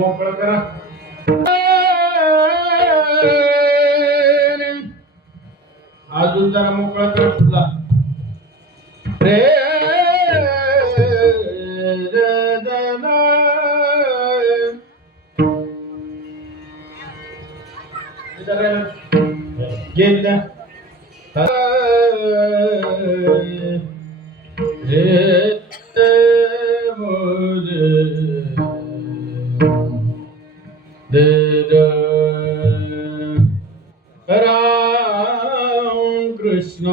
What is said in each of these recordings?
मोकळं करा. अजून जरा मोकळा करा तुला. रे घेतल्या राम कृष्ण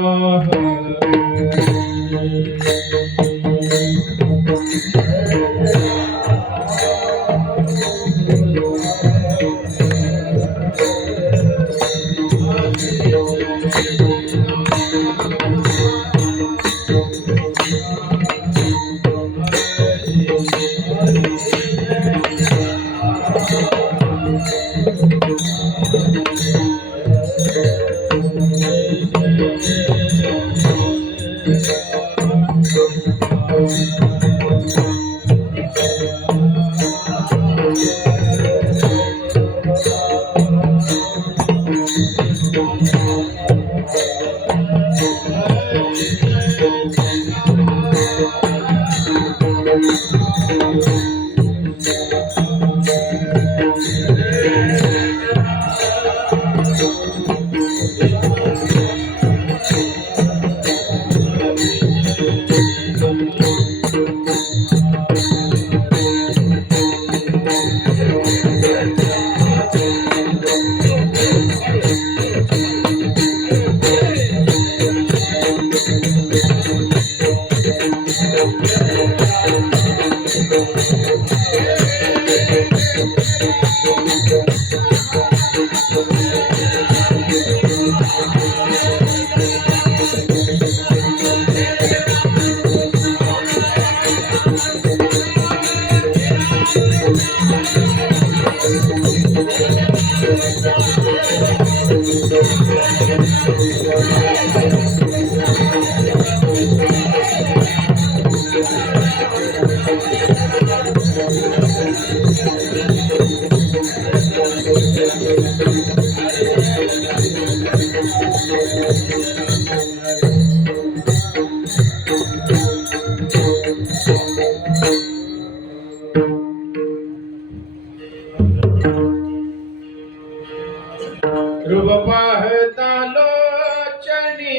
रूप पाहता लोचनी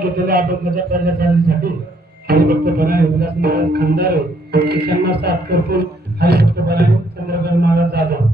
घेतलेल्या अभ्यासाच्या प्रजासाठी हरिभक्तपणाने विलास महाराज खंडारे त्यांना साथ करतील हरिभक्तपणाने चंद्रकांत महाराज जाधव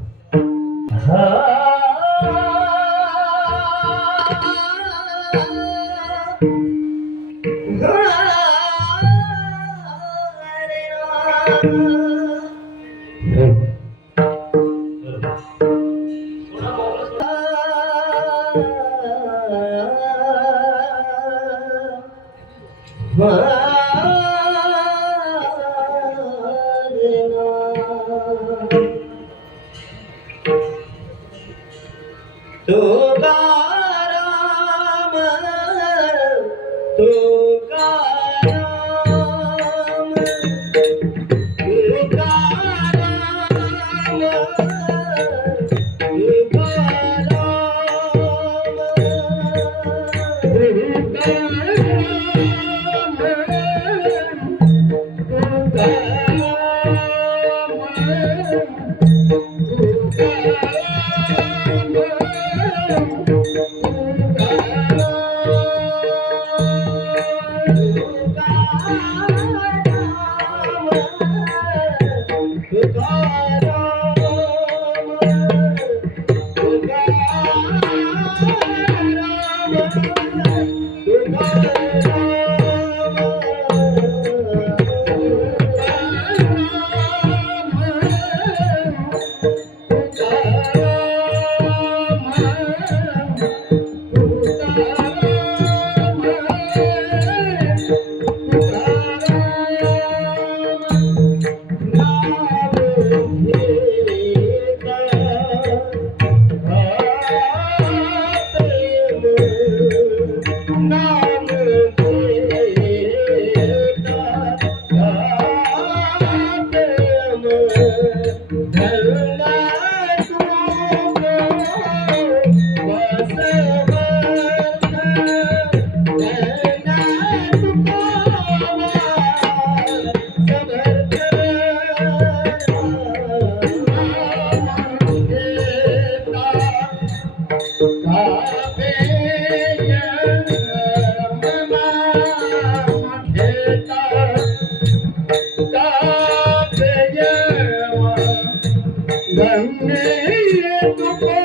धन्य तुका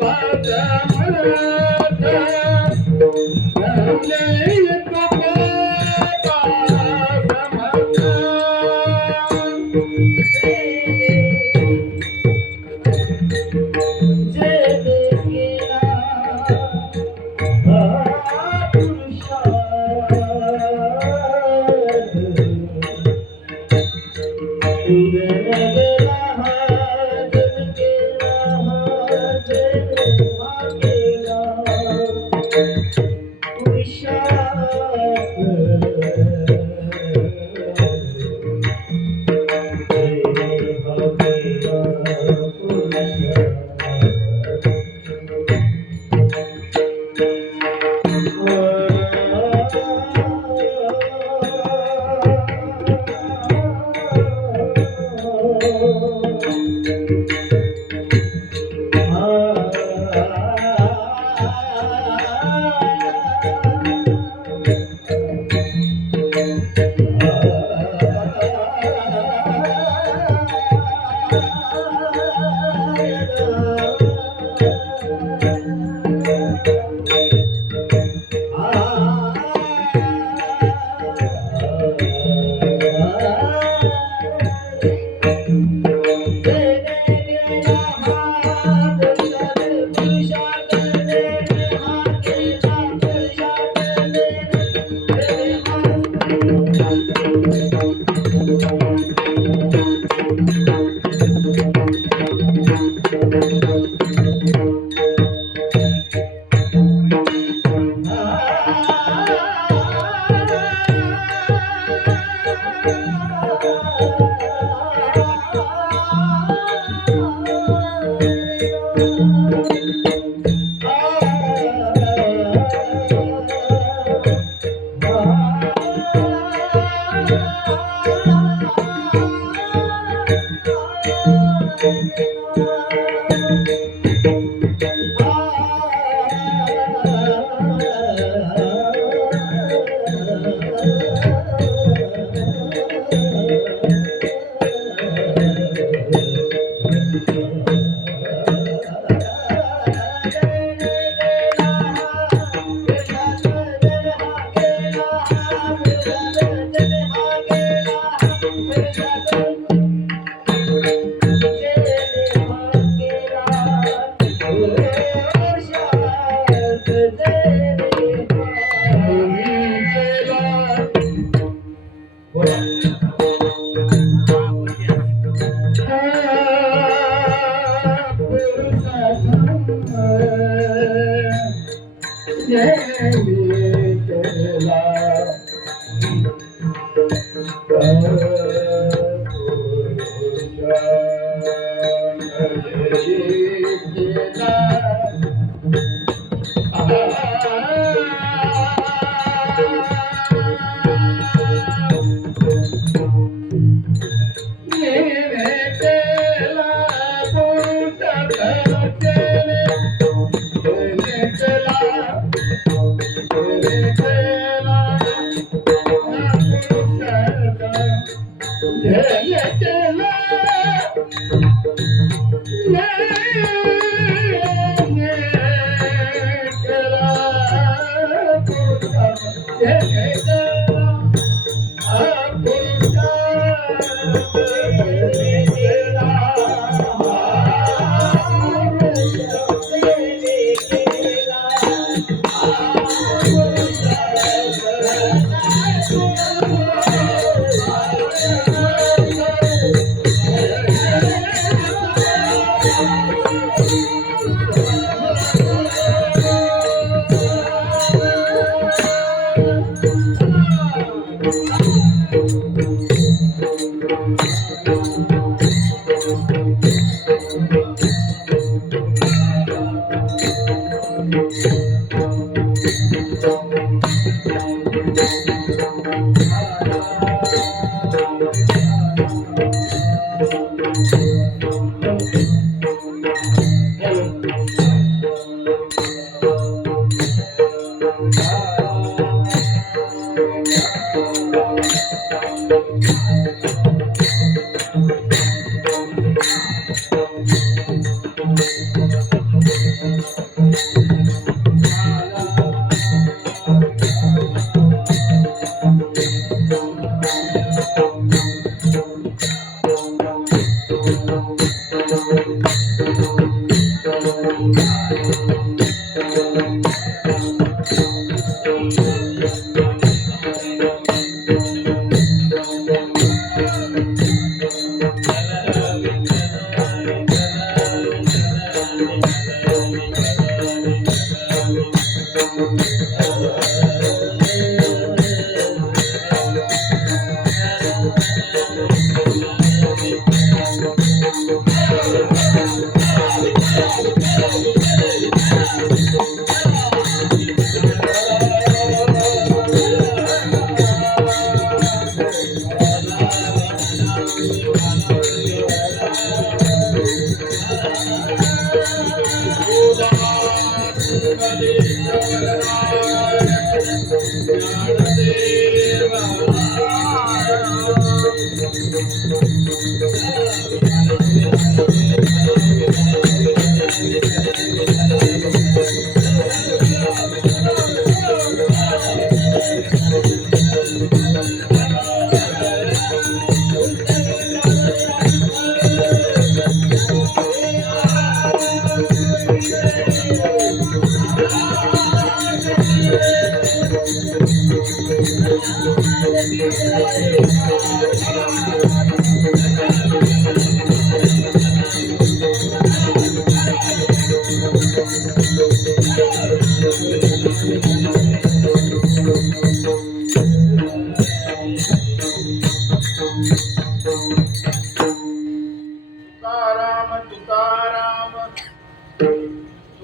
पादमरथ धन्य तुका पादमरथ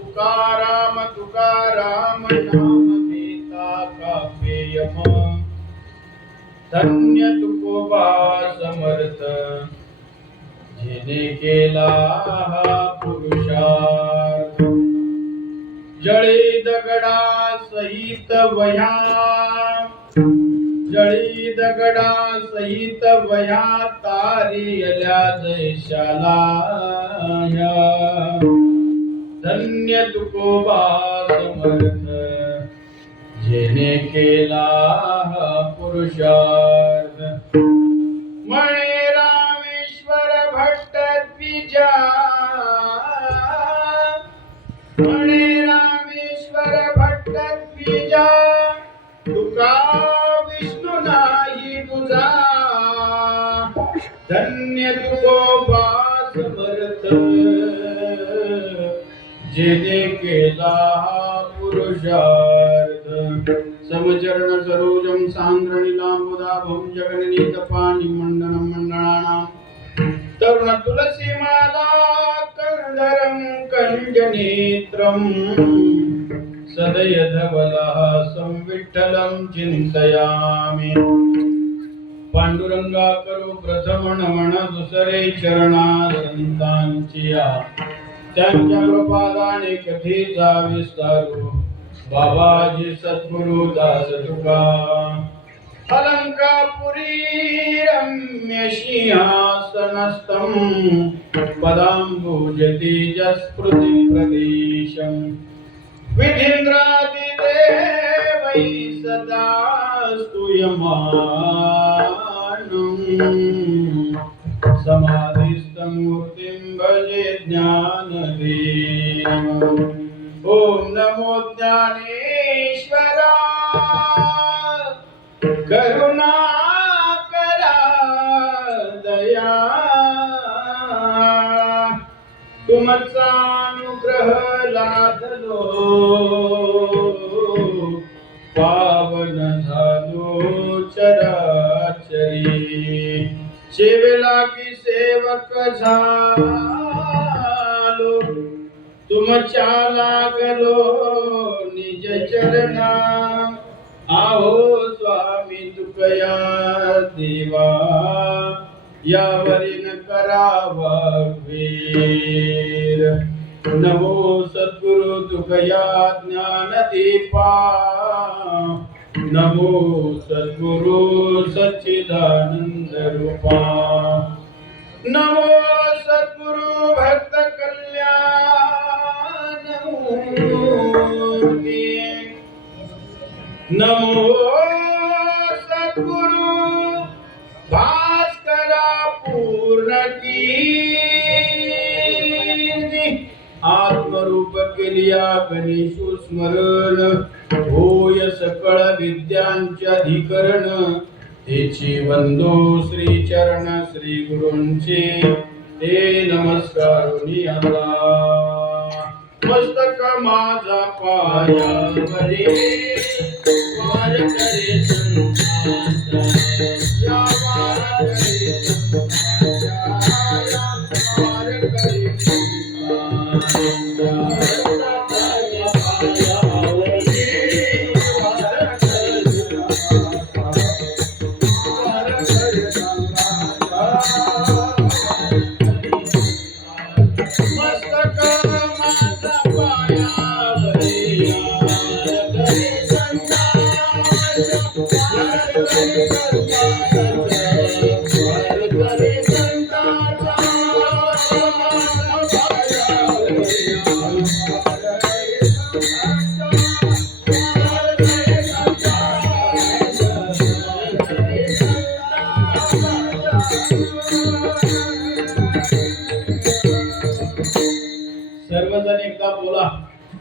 तुकाराम तुकाराम नाम देता का पेयम धन्य तुकोबा समर्थ जिने केला हा पुरुषार्थ जळी दगडा सहित वया जळी दगडा सहित वया तारियल्या जैशाला धन्य तुकोबा समर्थ जेने केला हा पुरुषार्थ म्हणे रामेश्वर भट्ट द्विजा म्हणे रामेश्वर भट्ट द्विजा तुका विष्णू नाही तुझा धन्य तुकोबा समर्थ जेने केला पुरुषार्थ समचरण सरोजम सांद्र नीलांबुदाभं जगन्नीत पाणी मंडनं मंडळानां तरुण तुलसी माला कंदरं कंजनेत्रं सदय धवलः संविठ्ठलं चिंतयामि पांडुरंगा करू प्रथम नमन दुसरे चरणा संतांची त्यांच्या कृपादाने कथेचा विस्तारू बाबाजी सद्गुरु दास तुका अलंकापुरी रम्य सिंहासनस्थं पदांबुजति जस्फुति प्रदेशं विधीन्द्रादिदेवै सदा स्तूयमानं समाधिस्थं मूर्तिं भजे ज्ञानदेवम् ओम नमो ज्ञानेश्वरा करुणा करा दया तुमचा अनुग्रह लादलो पावन झालो चराचरी सेवेला की सेवक झालो तुमच्या लागलो निज चरणा आहो स्वामी तुकया देवा यावरीन करावा वीर नमो सद्गुरु तुकया ज्ञानदीपा नमो सद्गुरु सच्चिदानंद रूपा नमो सद्गुरु भक्त कल्याण मूर्ति नमो सद्गुरु भास्करा पूर्ण कीर्ति आत्मरूप केलिया गणेशु स्मरण होय सकळ विद्यांचे अधिकरण तेची वंदो श्री चरण श्री गुरूंचे ते नमस्कारुनी आला मस्तक माझा पायावरी वार करे संतांचा या वार करे संतांचा वार करे संतांचा सर्वजण एकदा बोला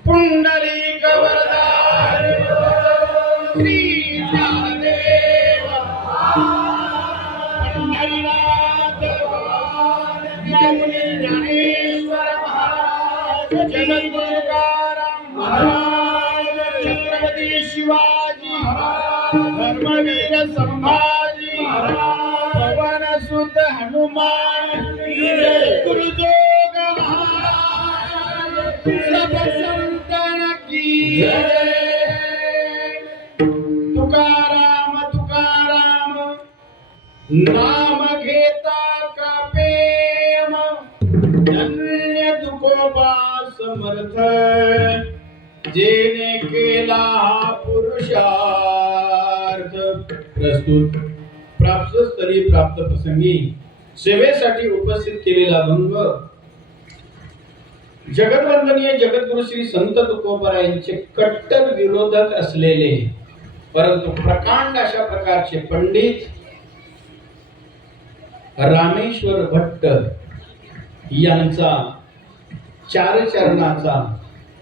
पुंडलिक वरदा श्री ज्ञानदेव पंढरीनाथ माऊली ज्ञानेश्वर महाराज जगद्गुरु तुकाराम महाराज छत्रपती शिवाजी महाराज धर्मवीर संभाजी महाराज पवन सुत हनुमान गुरुजोग महाराज सब संतन की जय। तुकाराम तुकाराम नाम घेता का प्रेम धन्य तुकोबा समर्थ जेने केला पुरुषार्थ। प्रस्तुत प्राप्त स्थळी प्राप्त प्रसंगी सेवेसाठी उपस्थित केलेला भंग जगद्वंदनीय जगद्गुरु श्री संत तुकोबारायांचे कट्टर विरोधक असलेले परंतु प्रकांड अशा प्रकारचे पंडित रामेश्वर भट्ट यांचा चार चरणाचा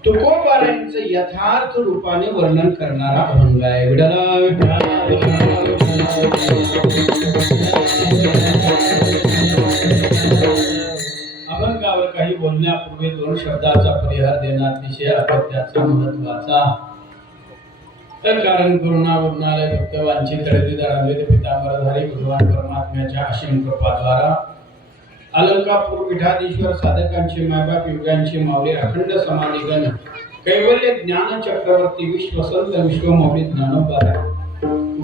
तुकोबारायांचे यथार्थ रूपाने वर्णन करणारा अभंग आहे। विठ्ठला अभंगावर काही बोलण्यापूर्वी दोन शब्दाचा परिहार देणार अतिशय अगत्याचा महत्वाचा। तर कारण करुणा वर्णालय भक्त वांछित तळेदीदार अद्वैत पितांबरधारी भगवान परमात्म्याच्या असीम कृपाद्वारा अलंकापूर पीठाधीश्वर साधकांचे मायबाप युगांचे माऊली अखंड समाधिगण कैवल्य ज्ञान चक्रवर्ती विश्वसंत विश्वमौली ज्ञानोबा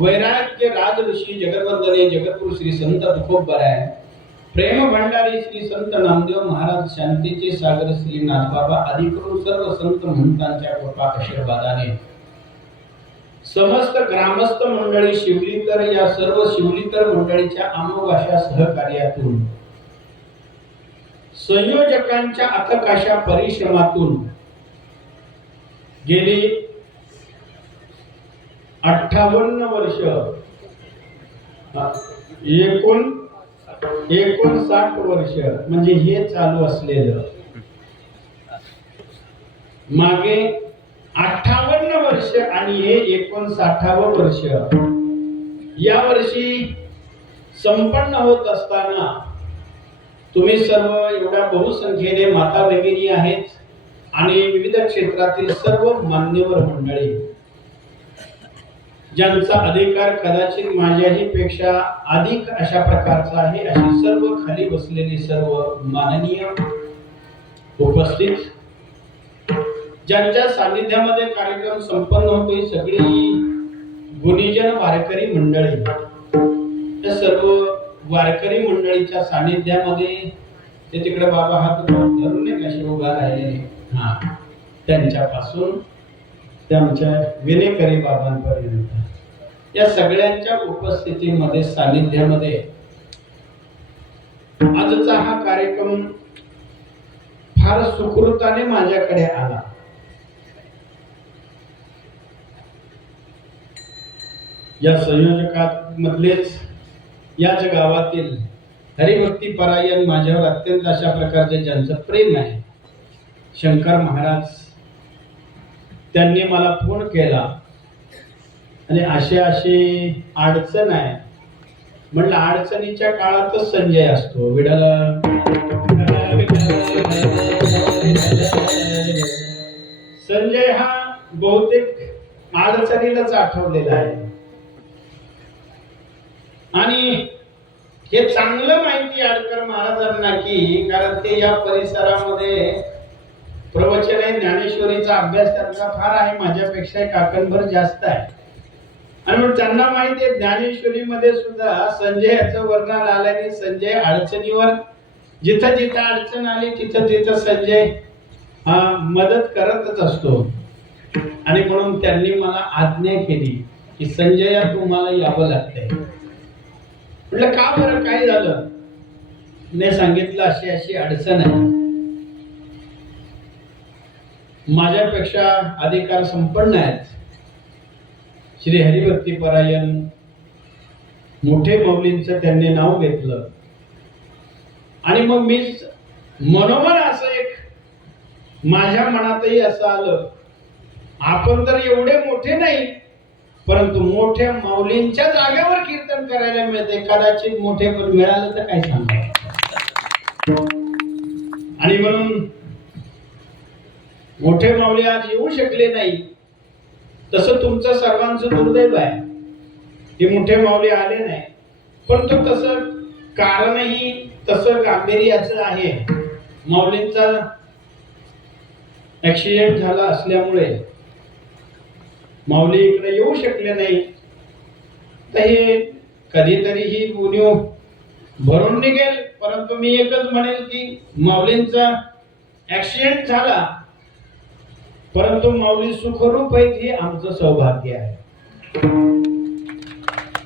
वैराग्य राज ऋषी जगद्वंदनीय जगद्गुरु श्री संत तुकोबाराय प्रेम भंडारी श्री संत नामदेव महाराज शांतीचे सागर श्री नाथबाबा आदी करून सर्व संत महंतांच्या कृपा आशीर्वादाने समस्त ग्रामस्थ मंडळी शिवलीकर या सर्व शिवलीकर मंडळीच्या अमोघ अशा सहकार्यातून संयोजकांच्या अथक अशा परिश्रमातून गेली 58 वर्ष 59 वर्ष म्हणजे हे चालू असलेलं मागे 58 वर्ष आणि हे 59वं वर्ष या वर्षी संपन्न होत असताना तुम्ही सर्व एवढ्या बहुसंख्येने माता भगिनी आहेत आणि विविध क्षेत्रातील सर्व मान्यवर मंडळी ज्यांचा अधिकार कदाचित माझ्याही पेक्षा अधिक अशा प्रकारचा आहे अशी सर्व खाली बसलेली सर्व माननीय उपस्थित ज्यांच्या सानिध्यामध्ये कार्यक्रम संपन्न होतोय सगळी गुणीजन वारकरी मंडळी त्या सर्व वारकरी मंडळीच्या सानिध्यामध्ये ते तिकडे बाबा हात धरून एक असे उभा राहिलेले त्यांच्यापासून त्यांच्या विनेकरी बाबांपर्यंत या सगळ्यांच्या उपस्थितीमध्ये सानिध्यामध्ये आजचा हा कार्यक्रम फार सुकृताने माझ्याकडे आला। या संयोजकात मधलेच याच गावातील हरिभक्ती परायण माझ्यावर अत्यंत अशा प्रकारचे ज्यांचं प्रेम आहे शंकर महाराज त्यांनी मला फोन केला आणि अशी अडचण आहे म्हणलं अडचणीच्या काळातच संजय असतो। विडाला संजय हा बहुतेक अडचणीलाच आठवलेला आहे आणि हे चांगलं माहिती आडकर महाराजांना की कारण ते या परिसरामध्ये प्रवचन आहे ज्ञानेश्वरीचा अभ्यास त्यांचा फार आहे माझ्यापेक्षा काकणभर जास्त आहे आणि मग त्यांना माहिती आहे ज्ञानेश्वरीमध्ये सुद्धा संजयाचं वर्णन आल्याने संजय अडचणीवर जिथं जिथं अडचण आली तिथं तिथं संजय हा मदत करतच असतो आणि म्हणून त्यांनी मला आज्ञा केली की संजया तुम्हाला यावं लागतंय। म्हटलं का बरं काय झालं? ने सांगितलं अशी अशी अडचण आहे माझ्यापेक्षा अधिकार संपन्न आहेत श्री हरिभक्ती परायण मोठे माऊलींचं त्यांनी नाव घेतलं आणि मग मी मनोमन असं एक माझ्या मनातही असं आलं, आपण तर एवढे मोठे नाही, परंतु मोठ्या माऊलींच्या जागेवर कीर्तन करायला मिळते, कदाचित मोठे पण मिळालं तर काय सांगा. आणि म्हणून मोठे माऊली आज येऊ शकले नाही, तसं तुमचं सर्वांचं दुर्दैव आहे की मोठे माऊली आले नाही. पण तो तसं कारणही तसं गांभीर्याचं आहे. माऊलींचा ऍक्सिडेंट झाला असल्यामुळे माऊली इकडे येऊ शकले नाही. तर हे कधीतरी ही उणीव भरून निघेल, परंतु मी एकच म्हणेल की माऊलींचा ऍक्सिडेंट झाला, परंतु माऊली सुखरूप आहेत हे आमचं सौभाग्य आहे.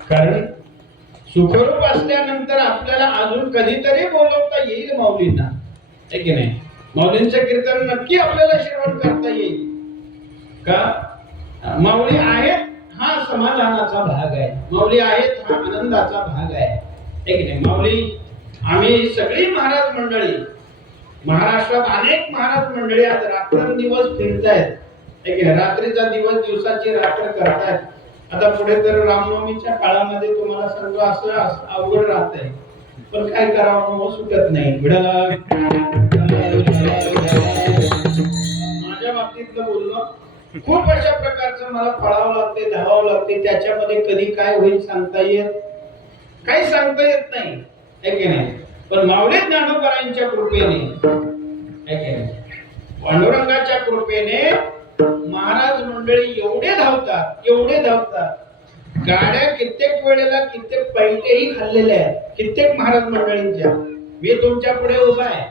कारण सुखरूप असल्यानंतर आपल्याला अजून कधीतरी बोलवता येईल माऊलींना, आहे की नाही. माऊलींचं कीर्तन नक्की आपल्याला श्रवण करता येईल का. माऊली आहेत हा समाधानाचा भाग आहे, माऊली आहेत हा आनंदाचा भाग आहे, है की नाही. माऊली आम्ही सगळी महाराज मंडळी, महाराष्ट्रात अनेक महाराज मंडळी आज रात्रंदिवस फिरतायत, है की नाही. रात्रीचा दिवस दिवसाची रात्र करतायत. आता पुढे तर रामनवमीच्या काळामध्ये तुम्हाला सांगतो असं अवघड राहतंय, पण काय करावं मग सुटत नाही. माझ्या बाबतीतलं बोललो, खूप अशा प्रकारचं मला पळावं लागते, धावावं लागते. त्याच्यामध्ये कधी काय होईल सांगता येत, काही सांगता येत नाही, है की नाही. पण माऊली ज्ञानोबारांच्या कृपेने, है की नाही, पांडुरंगाच्या कृपेने महाराज मंडळी एवढे धावतात, एवढे धावतात. गाड्या कित्येक वेळेला कित्येक पैठेही खाल्लेल्या आहेत कित्येक महाराज मंडळींच्या. मी तुमच्या पुढे उभा आहे.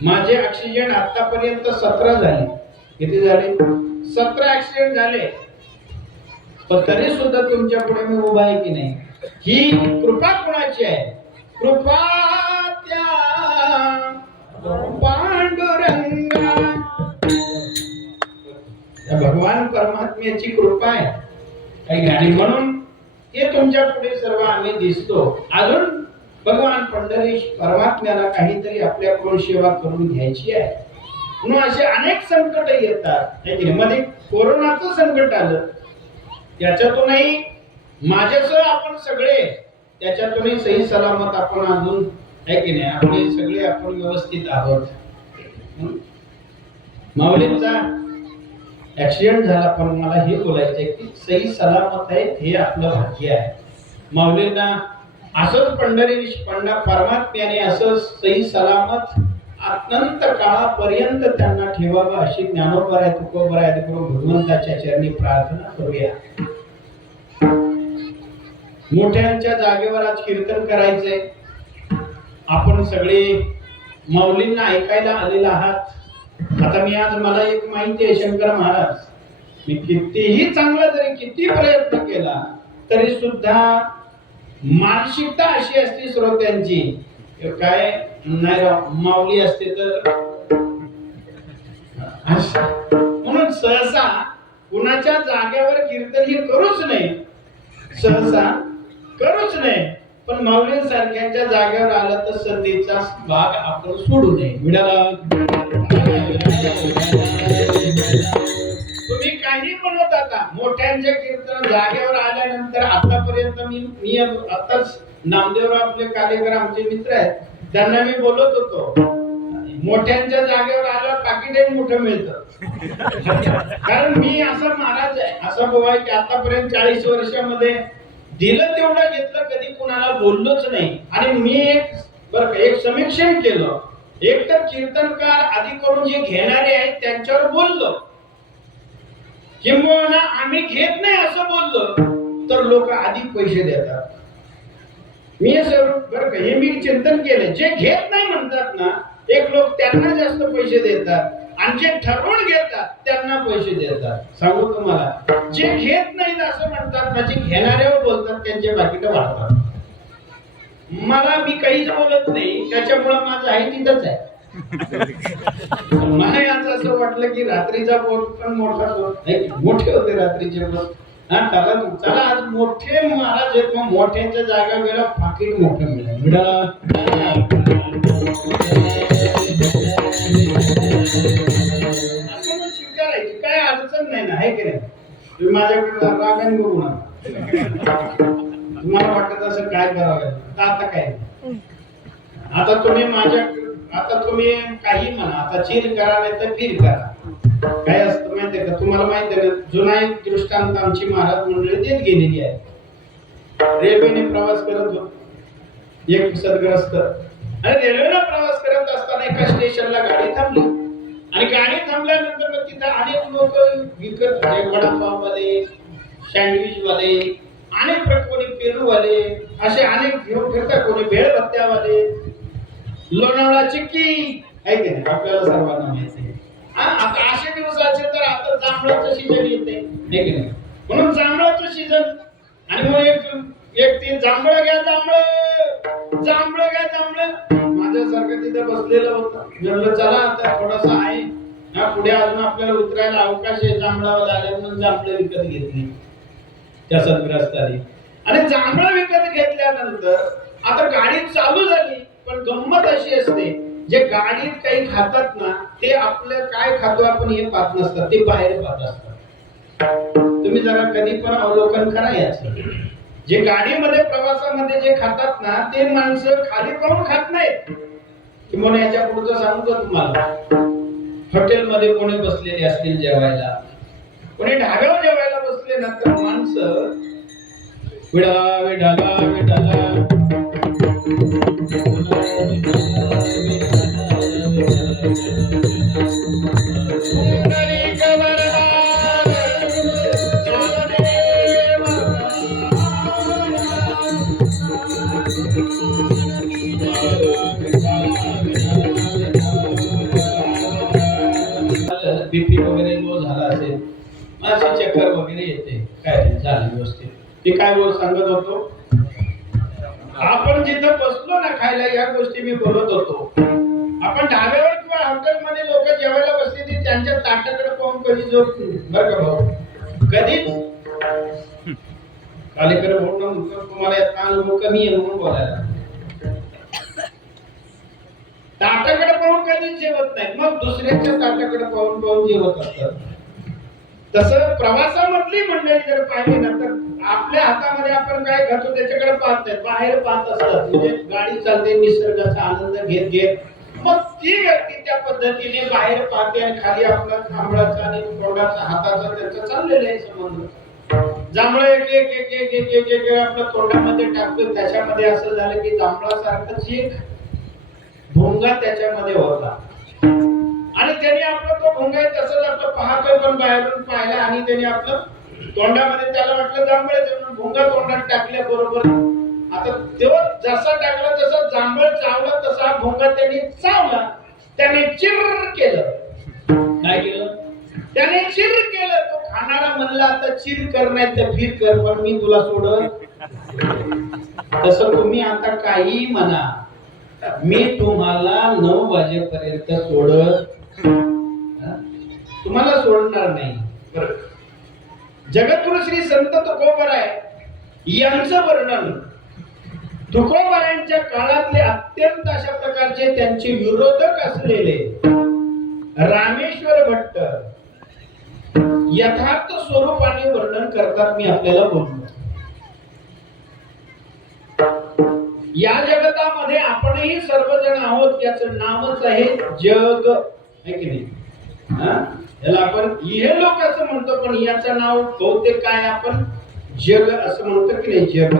माझे ऍक्सिडेंट आतापर्यंत 17 झाले. किती झाले? 17 ऍक्सिडेंट झाले. पण तरी सुद्धा तुमच्या पुढे मी उभा आहे की नाही. ही कृपा कोणाची आहे? कृपा त्या पांडुरंगा, भगवान परमात्म्याची कृपा आहे. आणि म्हणून हे तुमच्या पुढे सर्व आम्ही दिसतो. अजून भगवान पंढरीश परमात्म्याला काहीतरी आपल्याकडून सेवा करून घ्यायची आहे. म्हणून असे अनेक संकट येतात. मध्ये कोरोनाचं संकट आलं, त्याच्यातूनही माझ्यासह आपण सगळे त्याच्यातूनही सही सलामत आपण अजून, आहे की नाही, आपले सगळे आपण व्यवस्थित आहोत. माऊलींचा ऍक्सिडेंट झाला, पण मला हे बोलायचंय की सही सलामत आहे हे आपलं भाग्य आहे. माऊलींना असंच पंढरीश परमात्म्याने असं सही सलामत अनंत काळापर्यंत त्यांना ठेवावं अशी ज्ञानोबराय तुकोबराय करून भगवंताच्या चरणी प्रार्थना करूया. मोठ्यांच्या जागेवर आज कीर्तन करायचंय. आपण सगळे माऊलींना ऐकायला आलेला आहात. आता मी आज मला एक माहिती आहे, शंकर महाराज, मी कितीही चांगला जरी किती प्रयत्न केला तरी सुद्धा मानसिकता अशी असते श्रोत्यांची, काय नाही माऊली असते तर म्हणून सहसा कुणाच्या जागेवर कीर्तन हे करूच नाही, सहसा करूच नाही. पण माऊलींसारख्यांच्या जागेवर आलं तर संधीचा भाग आपण सोडू नये. मिळाला तुम्ही काही म्हणत आता मोठ्यांचे कीर्तन जागेवर आल्यानंतर आतापर्यंत मी आताच नामदेवराव आपले कार्यक्रम आमचे मित्र आहेत, त्यांना मी बोलत होतो, मोठ्यांच्या जागेवर आल्यावर पाकिटही मोठं मिळतं. कारण मी असा महाराज आहे, असा बोवाय की आतापर्यंत 40 वर्षामध्ये दिलं तेवढं घेतलं, कधी कुणाला बोललोच नाही. आणि मी एक समीक्षण केलं. एक तर कीर्तनकार आधी करून जे घेणारे आहेत त्यांच्यावर बोललो, किंवा आम्ही घेत नाही असं बोललो तर लोक अधिक पैसे देतात. मी हे मी चिंतन केलं. जे घेत नाही म्हणतात ना, एक लोक त्यांना जास्त पैसे देतात आणि जे ठरवून घेतात त्यांना पैसे देतात. सांगू तुम्हाला, जे घेत नाही असं म्हणतात ना, जे घेणाऱ्यावर बोलतात त्यांचे पाकिट वाढतात. मला मी काहीच बोलत नाही, त्याच्यामुळे माझं आहे तिथंच आहे. मला याचं असं वाटलं की रात्रीचा बोट पण मोठा, मोठे होते रात्रीचे बोट, हा चला चला आज मोठे महाराज आहेत मग मोठ्यांच्या जागा गेला पाकिट मोठं मिळालं स्वीकारायची काय अडचण नाही ना, आहे की नाही? तुम्ही माझ्याकडे रागाने बघू नका. तुम्हाला वाटत असं काय करावं तर आता काय आता तुम्ही काही म्हणा, आता चिर करा नाही तर फिर करा. काय असतं माहितीये का तुम्हाला? माहिती आहे ना, जुना एक दृष्टांत आमची महाराज मंडळी देत गेलेली आहे. रेल्वेने प्रवास करत होतो एक सदग्रस्त, आणि रेल्वेने प्रवास करत असताना एका स्टेशनला गाडी थांबली, आणि गाडी थांबल्यानंतर मग तिथं अनेक लोक विकत वडापाववाले, सँडविच वाले, अनेक कोणी पेरूवाले असे अनेक घेऊन फिरतात, कोणी भेळ भत्त्यावाले, लोणावळा चिक्की, आहे की नाही? आपल्याला सर्वांना माहिती आहे. आता असे दिवसाचे तर आता जांभळाचं सीजन येते, आहे की नाही? म्हणून जांभळाचं सीजन, आणि मग एक ते जांभळं घ्या जांभळं, जांभळं घ्या जांभळं. माझ्यासारखं तिथे बसलेलं होतं. म्हणलं चला आता थोडासा आहे हा, पुढे अजून आपल्याला उतरायला अवकाश आहे. जांभळावर आले म्हणून जांभळं विकत घेतली त्या सदग्रस्ताने, आणि जांभळं विकत घेतल्यानंतर आता गाडी चालू झाली. पण गंमत अशी असते, जे गाडीत काही खातात ना ते आपलं काय खातो आपण हे पाहत नसतात, ते बाहेर पाहत असतात. तुम्ही जरा कधी पण अवलोकन करा याचं. जे गाडीमध्ये प्रवासामध्ये जे खातात ना ते माणसं खाली पाहून खात नाहीत. किंवा याच्या पुढचं सांगू का तुम्हाला? हॉटेलमध्ये कोणी बसलेले असतील जेवायला, कोणी ढाब्यावर जेवायला बसले ना तर माणसं विडाला विडाला विडाला बीपी वगैरे लो झाला असेल, अशी चक्कर वगैरे येते, काय झालं व्यवस्थित. ते काय बोल सांगत होतो, आपण जिथं बसलो ना खायला, या गोष्टी मी बोलत होतो. आपण ढाब्यावर किंवा हॉटेलमध्ये लोक जेवायला बसले ते त्यांच्या ताटाकडे पाहून कधी जो बरं का भाऊ, कधीच कालेकडे बोलणं तुम्हाला याचा अनुभव कमी आहे म्हणून बोलायला, ताटाकडे पाहून कधीच जेवत नाही, मग दुसऱ्याच्या ताटाकडे पाहून पाहून जेवत असतात. तसं प्रवासामधली मंडळी जर पाहिली ना तर आपल्या हातामध्ये आपण काय खातो त्याच्याकडे पाहत नाही, बाहेर पाहत असतात. म्हणजे गाडी चालते निसर्गाचा आनंद घेत घेत, मग ती व्यक्ती त्या पद्धतीने बाहेर पाहते आणि खाली आपला जांभळाचा आणि तोंडाचा हाताचा त्याचा चाललेला आहे संबंध. जांभळ एक एक एक एक एक एक एक आपल्या तोंडामध्ये टाकतो, त्याच्यामध्ये असं झालं की जांभळासारखंच एक भोंगा त्याच्यामध्ये होता, आणि त्याने आपलं तो भोंगा तसंच आपलं पाहतोय पण बाहेरून पाहिला, आणि त्याने आपलं तोंडामध्ये त्याला वाटलं जांभळाचं म्हणून भोंगा तोंडात टाकल्या बरोबर. आता तो जसा टाकला तसा जांभळ चावला, तसा भोंगा त्याने चावला, त्याने चिर केलं. काय केलं? त्याने चिर केलं. तो खाणारा म्हणला आता चिर कर नाही तर फिर कर, पण मी तुला सोडत. तसं तुम्ही आता काही म्हणा, मी तुम्हाला 9 वाजेपर्यंत सोडत, तुम्हाला सोडणार नाही. जगद्गुरु श्री संत तुकोबराय यांचं वर्णन, तुकोबरायांच्या काळातले अत्यंत अशा प्रकारचे त्यांचे विरोधक असलेले रामेश्वर भट्ट यथार्थ स्वरूपाने वर्णन करतात. मी आपल्याला बोलतो, या जगतामध्ये आपणही सर्वजण आहोत, याचं नावच आहे जग, आहे की नाही? याला आपण हे लोक असं म्हणतो, पण याचं नाव बहुतेक काय आपण जग असं म्हणतो की नाही? जग.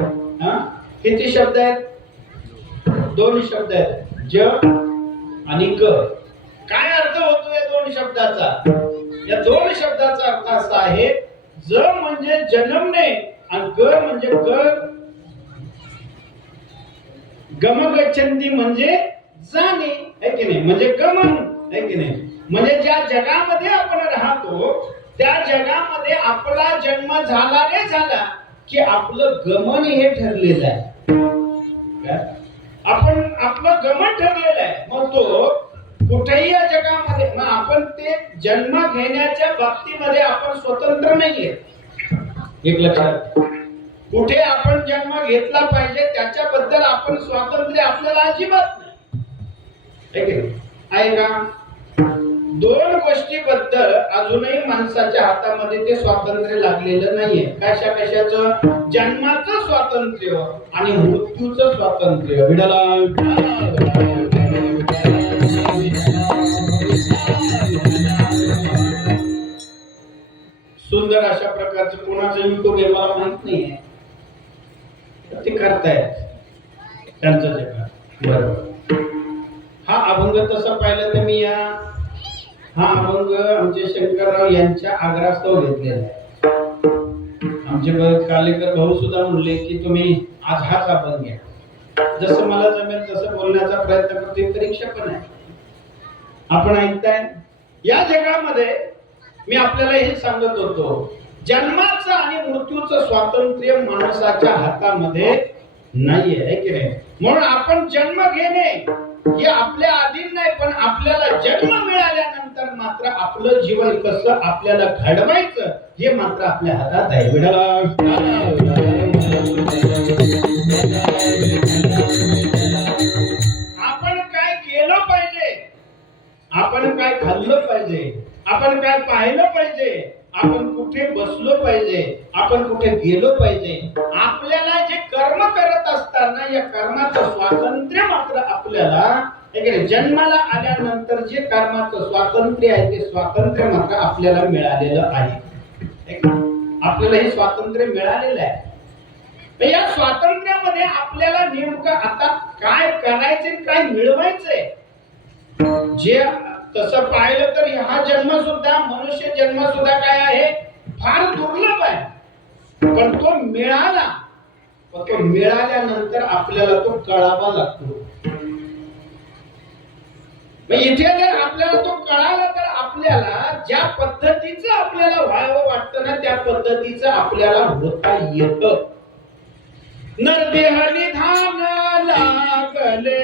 किती शब्द आहेत? 2 शब्द आहेत, ज आणि ग. काय अर्थ होतो या 2 शब्दाचा? या 2 शब्दाचा अर्थ असा आहे, ज म्हणजे जन्मणे आणि ग म्हणजे गमगच्छन्ति म्हणजे जाणे, आहे की नाही? म्हणजे गमन, आहे की नाही? म्हणजे ज्या जगामध्ये आपण राहतो त्या जगामध्ये आपला जन्म झाला रे झाला की आपलं गमन हे ठरलेलं आहे. आपण आपलं गमन ठरलेलं आहे. मग तो कुठेही या जगामध्ये, मग आपण ते जन्म घेण्याच्या बाबतीमध्ये आपण स्वतंत्र नाहीये. एक लक्षात, कुठे आपण जन्म घेतला पाहिजे त्याच्याबद्दल आपण स्वातंत्र्य आपल्याला अजिबात नाही आहे का? दोन गोष्टीबद्दल अजूनही माणसाच्या हातामध्ये ते स्वातंत्र्य लागलेलं नाहीये. कशाचं? जन्माचं स्वातंत्र्य आणि मृत्यूचं स्वातंत्र्य. विडाला सुंदर अशा प्रकारचं कोणाचं युट्यूब आहे मला माहित नाहीये, ते करतायत त्यांचं जग. बरोबर. हा अभंग तसं पाहिलं तर मी हा अभंग आमचे शंकरराव यांच्या आग्रहास्तव घेतलेला आहे. आमचे कालेकर भाऊ सुद्धा म्हणले की तुम्ही आज हाच अभंग घ्या. जसं मला जमेल तसं बोलण्याचा प्रयत्न करतो. परीक्षा पण आहे. आपण ऐकताय या जगामध्ये मी आपल्याला हे सांगत होतो, जन्माचं आणि मृत्यूचं स्वातंत्र्य माणसाच्या हातामध्ये नाहीये, है की नाही? म्हणून आपण जन्म घेणे हे आपल्या अधीन नाही, पण आपल्याला जन्म मिळाल्यानंतर मात्र आपलं जीवन कसं आपल्याला घडवायचं हे मात्र आपल्या हातात आहे. आपण काय केलं पाहिजे, आपण काय खाल्लं पाहिजे, आपण काय पाहिलं पाहिजे, आपण कुठे बसलो पाहिजे, आपण कुठे गेलो पाहिजे, आपल्याला जे कर्म करत असताना या कर्माचं स्वातंत्र्य मात्र आपल्याला जन्माला आल्यानंतर जे कर्माचं स्वातंत्र्य आहे ते स्वातंत्र्य मात्र आपल्याला मिळालेलं आहे. आपल्याला हे स्वातंत्र्य मिळालेलं आहे. या स्वातंत्र्यामध्ये आपल्याला नेमकं आता काय करायचे, काय मिळवायचंय, जे तसं पाहिलं तर हा जन्म सुद्धा, मनुष्य जन्म सुद्धा काय आहे, फार दुर्लभ आहे. पण तो मिळाला, पण तो मिळाल्यानंतर आपल्याला तो कळावा लागतो. इथे जर आपल्याला तो कळाला तर आपल्याला ज्या पद्धतीचं आपल्याला व्हावं वाटतं ना त्या पद्धतीचं आपल्याला होता येतं. नरदेह निधान लागले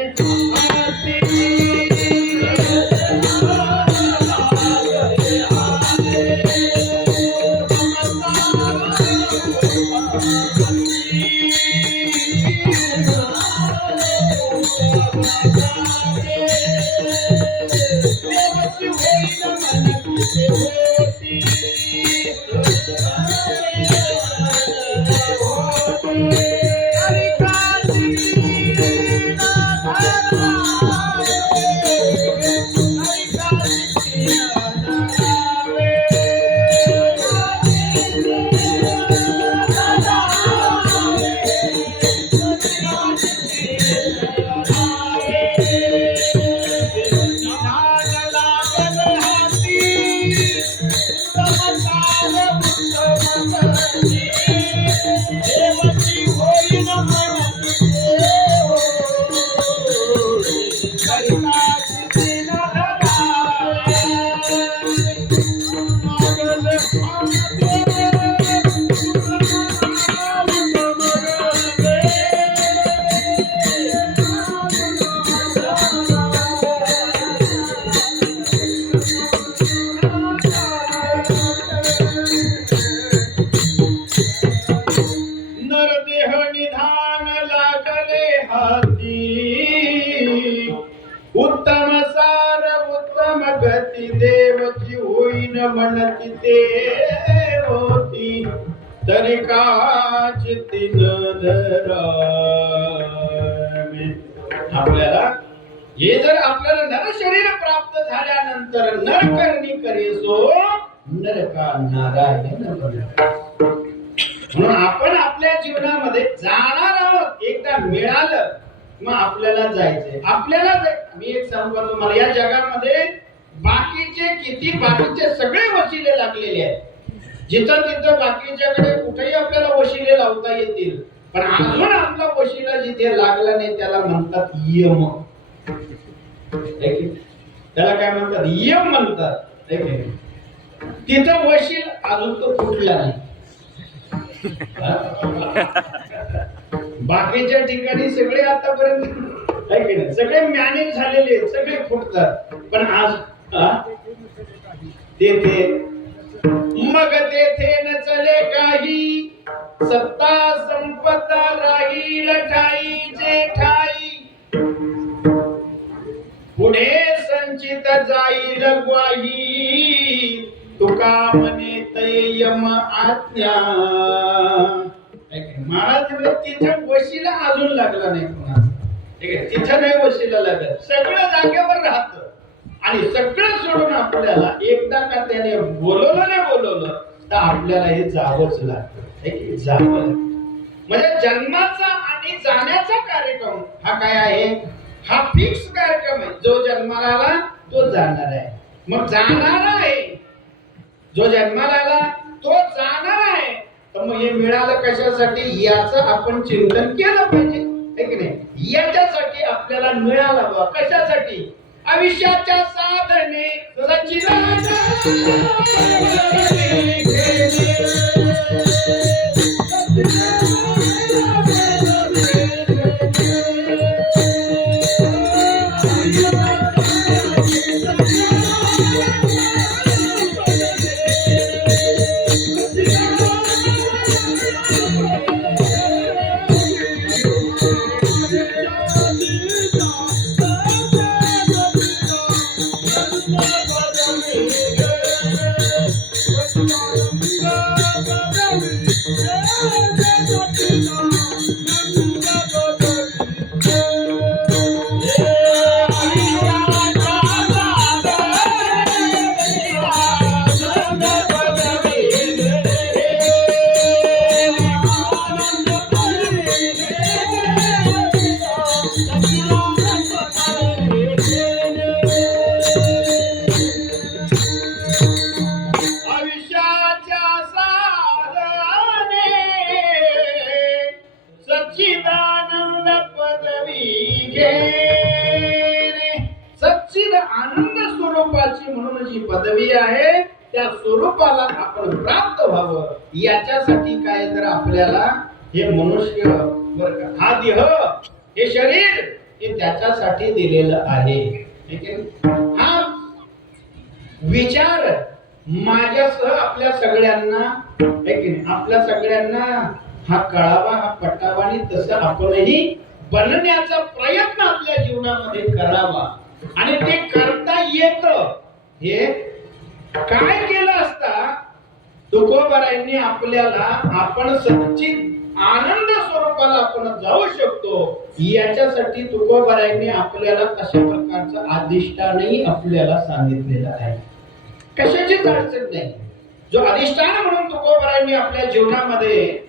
उत्तम सार उत्तम गती देवची होईन म्हणती ते होती तरी काच तीन धरा. आपल्याला हे जर आपल्याला नर शरीर प्राप्त झाल्यानंतर नरकर्णी करेसो नरका नारायण म्हणून आपण आपल्या जीवनामध्ये जाणार आहोत. एकदा मिळालं मग आपल्याला जायचंय. आपल्याला मी एक सांगतो तुम्हाला, या जगामध्ये बाकीचे सगळे वशिले लागलेले आहेत. जिथं तिथं बाकीच्याकडे कुठेही आपल्याला वशिले लावता येतील, पण अजून आपला वशिला जिथे लागला नाही त्याला म्हणतात यम. त्याला काय म्हणतात? यम म्हणतात. तिथं वशील अजून तो फुटला नाही. बाकीच्या ठिकाणी सगळे आतापर्यंत सगळे मॅनेज झालेले, सगळे फुटतात, पण आज तेथे मग तेथे न चले काही, सत्ता संपदा राहील ठाईचे ठाई. पुढे संचित जाईल ग्वाही, तुका म्हणे तयम आज्ञा. महाराज तिच्या वशीला अजून लागला नाही कोणाचा. ठीक आहे, तिथं नाही वशीला लागत, सगळं जागेवर राहत. आणि सगळं सोडून आपल्याला एकदा का त्याने बोलवलं नाही बोलवलं तर आपल्याला हे जावंच लागतं. जावं म्हणजे जन्माचा आणि जाण्याचा कार्यक्रम हा काय आहे, हा फिक्स कार्यक्रम आहे. जो जन्माला आला तो जाणार आहे, मग जाणार आहे. जो जन्माला आला तो जाणार आहे. तर मग हे मिळालं कशासाठी, याचं आपण चिंतन केलं पाहिजे, है की नाही. याच्यासाठी आपल्याला मिळाला बा, कशासाठी, आयुष्याच्या साधने सच्चिदानंद पदवी घे. सच्चिद आनंद स्वरूपाची म्हणून जी पदवी आहे त्या स्वरूपाला आपण प्राप्त व्हावं. याच्यासाठी काय तर आपल्याला हे मनुष्य हा देह हे शरीर हे त्याच्यासाठी दिलेलं आहे. हा विचार माझ्यासह आपल्या सगळ्यांना, आपल्या सगळ्यांना हा कळावा, हा पटावा आणि तसं आपणही बनण्याचा प्रयत्न आपल्या जीवनामध्ये करावा. आणि ते करता येत. हे काय केलं असता तुकोबारायांनी आपल्याला आपण सच्चिद आनंद स्वरूपाला आपण जाऊ शकतो याच्यासाठी तुकोबारायांनी आपल्याला कशा प्रकारचं अधिष्ठानही आपल्याला सांगितलेलं आहे. कशाचीच अडचण नाही. जो अधिष्ठान म्हणून तुकोबारायांनी आपल्या जीवनामध्ये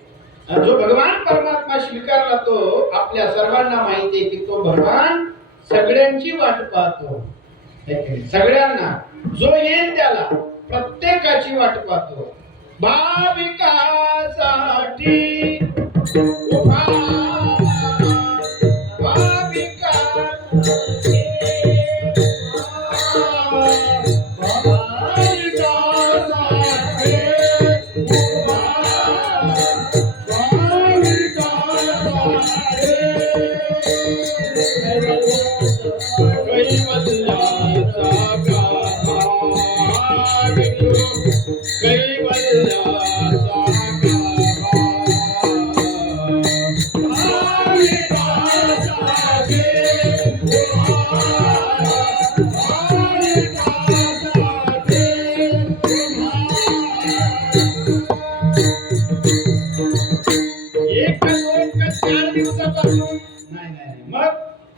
जो भगवान परमात्मा स्वीकारला तो आपल्या सर्वांना माहिती आहे की तो भगवान सगळ्यांची वाट पाहतो. सगळ्यांना जो येईल त्याला प्रत्येकाची वाट पाहतो. भाविकासाठी उभा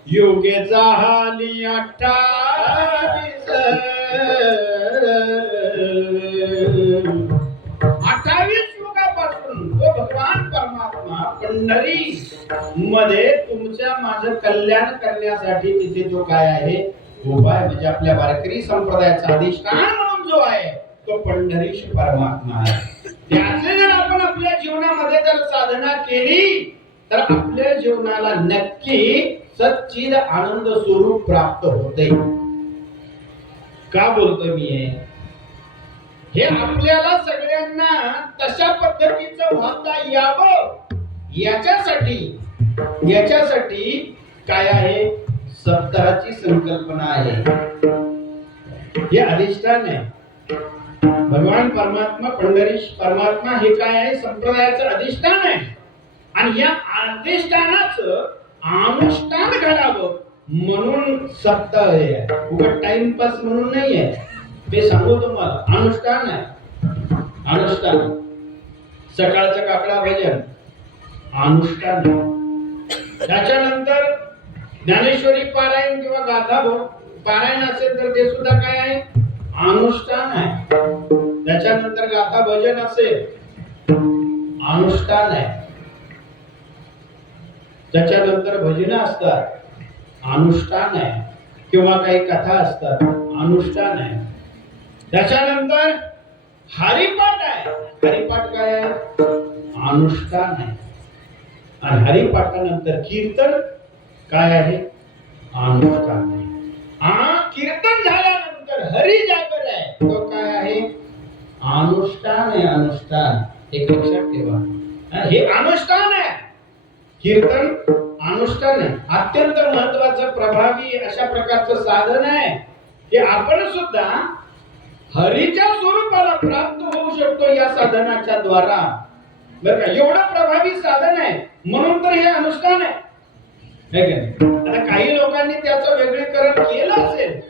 योगेचा हाली 28 युगापासून तो भगवान परमात्मा पंढरी मध्ये तुमच्या माझं कल्याण करण्यासाठी तिथे जो काय आहे उभा आहे. म्हणजे आपल्या वारकरी संप्रदायाचा अधिष्ठान म्हणून जो आहे तो पंढरीश परमात्मा आहे. त्याचे जर आपण आपल्या जीवनामध्ये जर साधना केली तर आपल्या जीवनाला नक्की सच्चिद आनंद स्वरूप प्राप्त होते. का बोलतोय मी हे आपल्याला सगळ्यांना तशा पद्धतीचं वागता यावं याच्यासाठी काय आहे सप्ताहाची संकल्पना आहे. हे अधिष्ठान आहे. भगवान परमात्मा पंढरीश परमात्मा हे काय आहे संप्रदायाचं अधिष्ठान आहे आणि या अधिष्ठानाचं अनुष्ठान करावं म्हणून सप्ताह आहे उगाच टाइमपास म्हणून नाही आहे ते सांगू तुम्हाला अनुष्ठान आहे अनुष्ठान सकाळचं काकडा भजन अनुष्ठान त्याच्यानंतर ज्ञानेश्वरी पारायण किंवा गाथा पारायण असेल तर ते सुद्धा काय आहे अनुष्ठान आहे त्याच्यानंतर गाथा भजन असेल अनुष्ठान आहे त्याच्यानंतर भजन असतात अनुष्ठान आहे किंवा काही कथा असतात अनुष्ठान आहे त्याच्यानंतर हरिपाठ आहे हरिपाठ काय आहे अनुष्ठान आहे आणि हरिपाठानंतर कीर्तन काय आहे अनुष्ठान आहे कीर्तन झाल्यानंतर हरी जागर आहे तो काय आहे अनुष्ठान आहे अनुष्ठान एक लक्षात ठेवा हे अनुष्ठान आहे कीर्तन अनुष्ठान आहे अत्यंत महत्वाचं प्रभावी अशा प्रकारचं साधन आहे की आपण सुद्धा हरीच्या स्वरूपाला प्राप्त होऊ शकतो या साधनाच्या द्वारा बरं का एवढं प्रभावी साधन आहे म्हणून तर हे अनुष्ठान आहे आता काही लोकांनी त्याचं वेगळीकरण केलं असेल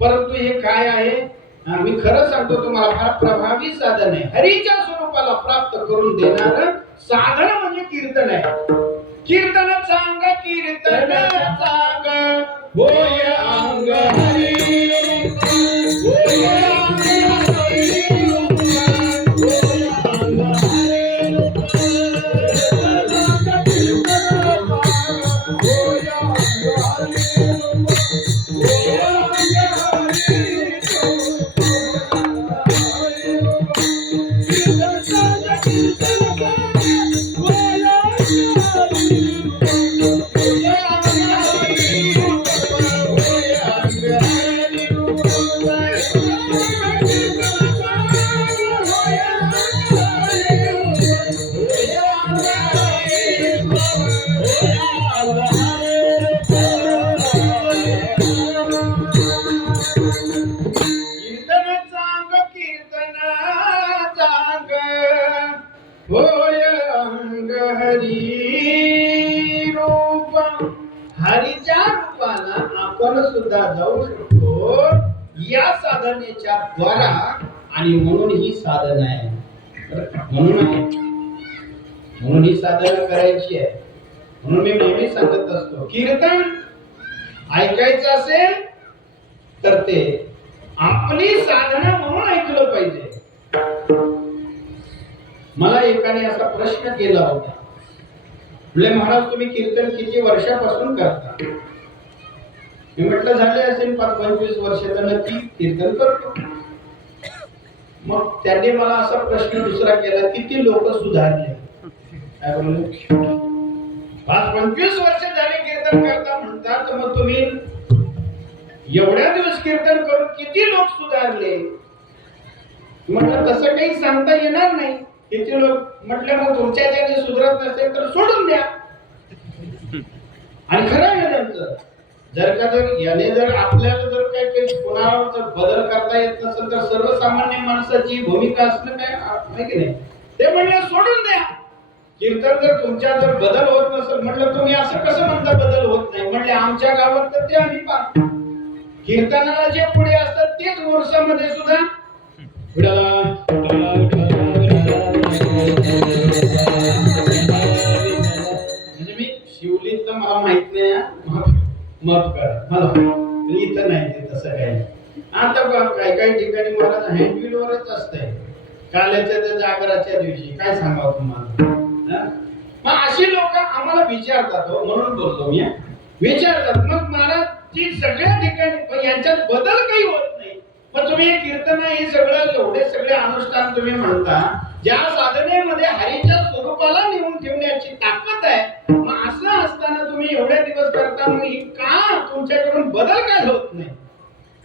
परंतु हे काय आहे मी खरं सांगतो तुम्हाला फार प्रभावी साधन आहे हरीच्या स्वरूपाला प्राप्त करून देणारं साधन म्हणजे कीर्तन आहे कीर्तन सांग कीर्तन सांग होय अंग हरी होय अंग हरी होय अंग होय अंग हरी रूप हरीच्या रूपाला आपण सुद्धा जाऊ शकतो या साधनेच्या द्वारा आणि म्हणून ही साधन आहे म्हणून ही साधना करायची आहे म्हणून मी नेहमी सांगत असतो कीर्तन ऐकायचं असेल तर ते आपली साधना म्हणून ऐकलं पाहिजे मला एकाने असा प्रश्न केला होता म्हणजे महाराज तुम्ही कीर्तन किती वर्षापासून करता मी म्हटलं झाले असेल 25 वर्ष तर नक्की कीर्तन करतो मग त्यांनी मला असा प्रश्न दुसरा केला किती लोक सुधारले काय बोलले 25 वर्ष झाले कीर्तन करता म्हणतात तर मग तुम्ही एवढ्या दिवस कीर्तन करून किती लोक सुधारले म्हटलं तसं काही सांगता येणार नाही किती लोक म्हटलं मग तुमच्या ज्याने सुधरत नसेल तर सोडून द्या आणि खरं आहे त्यांचं जर याने जर आपल्याला जर काही कोणाला जर बदल करता येत नसेल तर सर्वसामान्य माणसाची भूमिका असणं काय माहिती नाही ते म्हणले सोडून द्या कीर्तन जर तुमच्या जर बदल होत नसेल म्हटलं तुम्ही असं कसं म्हणता बदल होत नाही म्हणले आमच्या गावात तर ते आम्ही पाहतो कीर्तनाला जे पुढे असतात तेच वर्षामध्ये सुद्धा म्हणजे मी शिवलीत तर मला माहित नाही माफ करा मला इथं नाही ते तसं काही आता काही ठिकाणी मला हँडबिल वरच असतंय काल्याच्या त्या जागराच्या दिवशी काय सांगावं तुम्हाला मग अशी लोक आम्हाला विचारतात म्हणून बोलतो मी विचारतात मग महाराज ती सगळ्या ठिकाणी यांच्यात बदल काही होत नाही पण तुम्ही हे कीर्तन हे सगळं एवढे सगळे अनुष्ठान तुम्ही म्हणता ज्या साधनेमध्ये हरीच्या स्वरूपाला नेऊन ठेवण्याची ताकद आहे मग असं असताना तुम्ही एवढे दिवस करता मग ही का तुमच्याकडून बदल काय होत नाही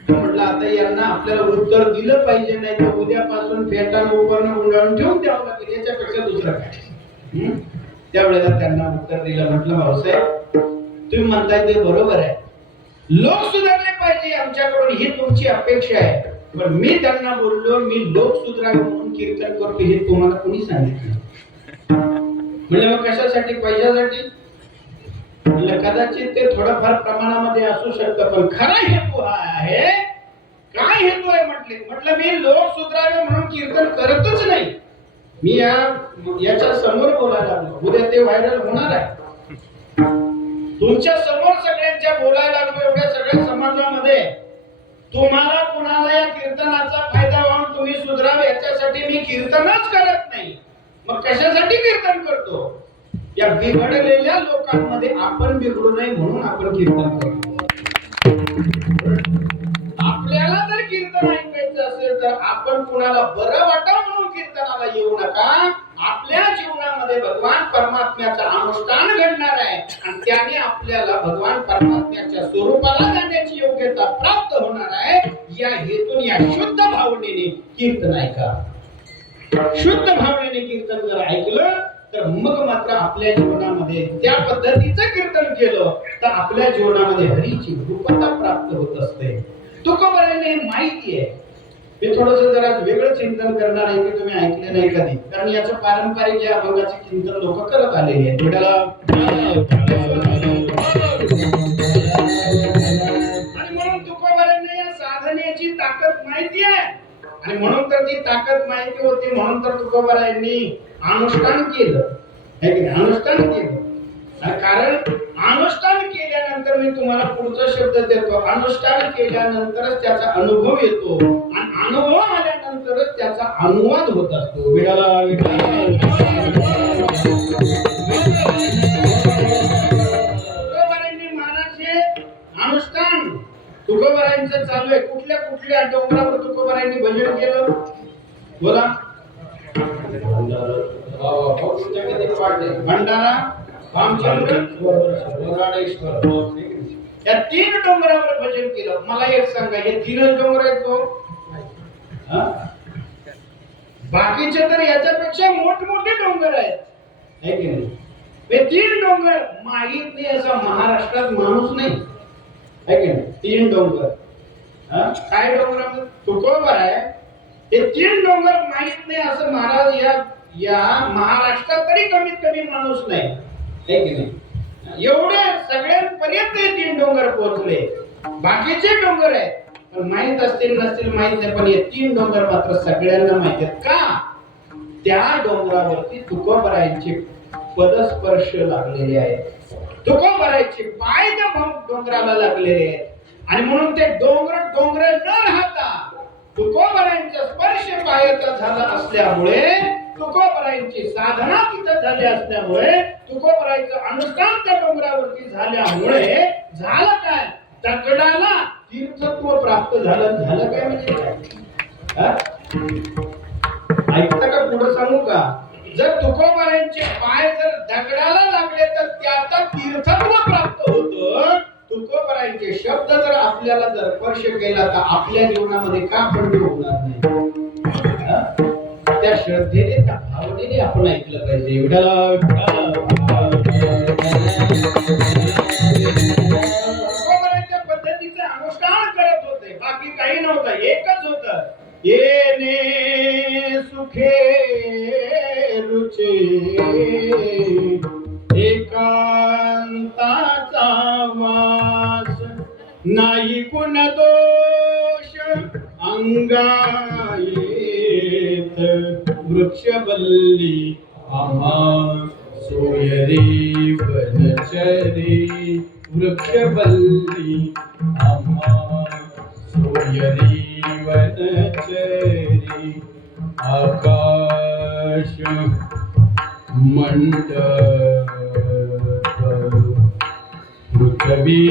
म्हटलं आता यांना आपल्याला उत्तर दिलं पाहिजे नाही तर उद्यापासून फेटानं उपरणं गुंडाळून ठेवून द्यावं लागेल याच्यापेक्षा दुसरं काय त्यावेळेला त्यांना उत्तर दिलं म्हटलं भाऊसाहेब तुम्ही म्हणताय ते बरोबर आहे लोक सुधारले पाहिजे आमच्याकडून ही तुमची अपेक्षा आहे पण मी त्यांना बोललो मी लोक सुधरावे म्हणून कीर्तन करतो हे तुम्हाला कोणी सांगितलं? म्हणजे मग कशासाठी? पैशासाठी? कदाचित ते थोडंफार प्रमाणामध्ये असू शकतं, पण खरा हेतू हा आहे. काय हेतू आहे म्हटलं मी लोक सुधरावे म्हणून कीर्तन करतच नाही. मी याच्या समोर बोलायला लागलो, उद्या ते व्हायरल होणार आहे. तुमच्या समोर सगळ्यांच्या बोलायला लागलो एवढ्या सगळ्या समाजामध्ये. तुम्हाला कुणाला या कीर्तनाचा फायदा व्हावा, तुम्ही सुधरावे याच्यासाठी मी कीर्तनच करत नाही. मग कशासाठी कीर्तन करतो? या बिघडलेल्या लोकांमध्ये आपण बिघडू नये म्हणून आपण कीर्तन करतो. आपल्याला जर कीर्तन ऐकायचं असेल तर आपण कुणाला बरं वाटावं म्हणून कीर्तनाला येऊ नका. आपल्या जीवनामध्ये भगवान परमात्म्याचं अनुष्ठान घडणार आहे आणि त्याने आपल्याला भगवान परमात्म्याच्या स्वरूपाला जाण्याची योग्यता प्राप्त होणार आहे. या हेतून या शुद्ध भावनेने कीर्तन ऐका. शुद्ध भावनेने कीर्तन जर ऐकलं तर मग मात्र आपल्या जीवनामध्ये त्या पद्धतीचं कीर्तन केलं तर आपल्या जीवनामध्ये हरीची रूपता प्राप्त होत असते. तुकोबारायने माहिती आहे. मी थोडस जरा वेगळं चिंतन करणार आहे की तुम्ही ऐकले नाही कधी, कारण याचं पारंपरिक या अभंगाचे चिंतन लोक करत आलेले आहेत. आणि म्हणून तुकोबारायने या साधनेची ताकद माहिती आहे आणि म्हणून तर ती ताकद माहिती होती म्हणून तर तुकोबारायांनी अनुष्ठान केलं. है की नाही? अनुष्ठान केलं. कारण अनुष्ठान केल्यानंतर मी तुम्हाला पुढचा शब्द देतो, अनुष्ठान केल्यानंतरच त्याचा अनुभव येतो आणि अनुभव आल्यानंतरच त्याचा अनुवाद होत असतो. तुकोबारायांनी महाराज अनुष्ठान तुकोबारायांचं चालू आहे. कुठल्या कुठल्या डोंगरावर तुकोबारायांनी भजन केलं? बोला. भंडारा, रामचंद्र, वराडेश्वर या 3 डोंगरावर भजन केलं. मला एक सांगा, हे 3 डोंगर आहेत तो? बाकीचे तर याच्यापेक्षा मोठमोठे डोंगर आहेत, है की नाही? हे 3 डोंगर माहीत नाही असा महाराष्ट्रात माणूस नाही, है की नाही? 3 डोंगर. काय डोंगर? तुकोबार आहे. हे 3 डोंगर माहीत नाही असं महाराज या महाराष्ट्रात तरी कमीत कमी माणूस नाही, है की नाही? एवढे सगळ्यांपर्यंत हे 3 डोंगर पोहोचले. बाकीचे डोंगर आहेत पण माहित असतील नसतील माहित नाही, पण हे 3 डोंगर मात्र सगळ्यांना माहित आहेत. का? त्या डोंगरावरती तुकोबारायांचे पदस्पर्श लागलेले आहेत. तुकोबारायांचे पाय त्या डोंगराला लागलेले आहेत आणि म्हणून ते डोंगर न राहता तुकोबारायांचा स्पर्श पायाचा झाला असल्यामुळे, तुकोबारायांची साधना तिथं झाली असल्यामुळे, तुकोबारायांचं अनुष्ठान त्या डोंगरावरती झाल्यामुळे झालं काय? दगडाला तीर्थत्व प्राप्त झालं. झालं काय म्हणजे काय? ऐकता का? पुढे सांगू का? जर तुकोबारायांचे पाय जर दगडाला लागले तर त्याचा तीर्थत्व प्राप्त होतं. तुकोबारायांचे शब्द जर आपल्याला जर स्पर्श केला तर आपल्या जीवनामध्ये का खंड होणार नाही? त्या श्रद्धेने त्या भावनेने आपण ऐकलं पाहिजे. तुकोबारायांच्या पद्धतीचं अनुष्ठान करत होते, बाकी काही नव्हतं. एकच होतं, येणे सुखे रुचे एकांताचा वास, नाही गुण दोष अंगायेत, वृक्षवल्ली आम्हा सोयरी वनचरी, वृक्षवल्ली आम्हा सोयरी वनचरी, आकाश मंडप पृथ्वी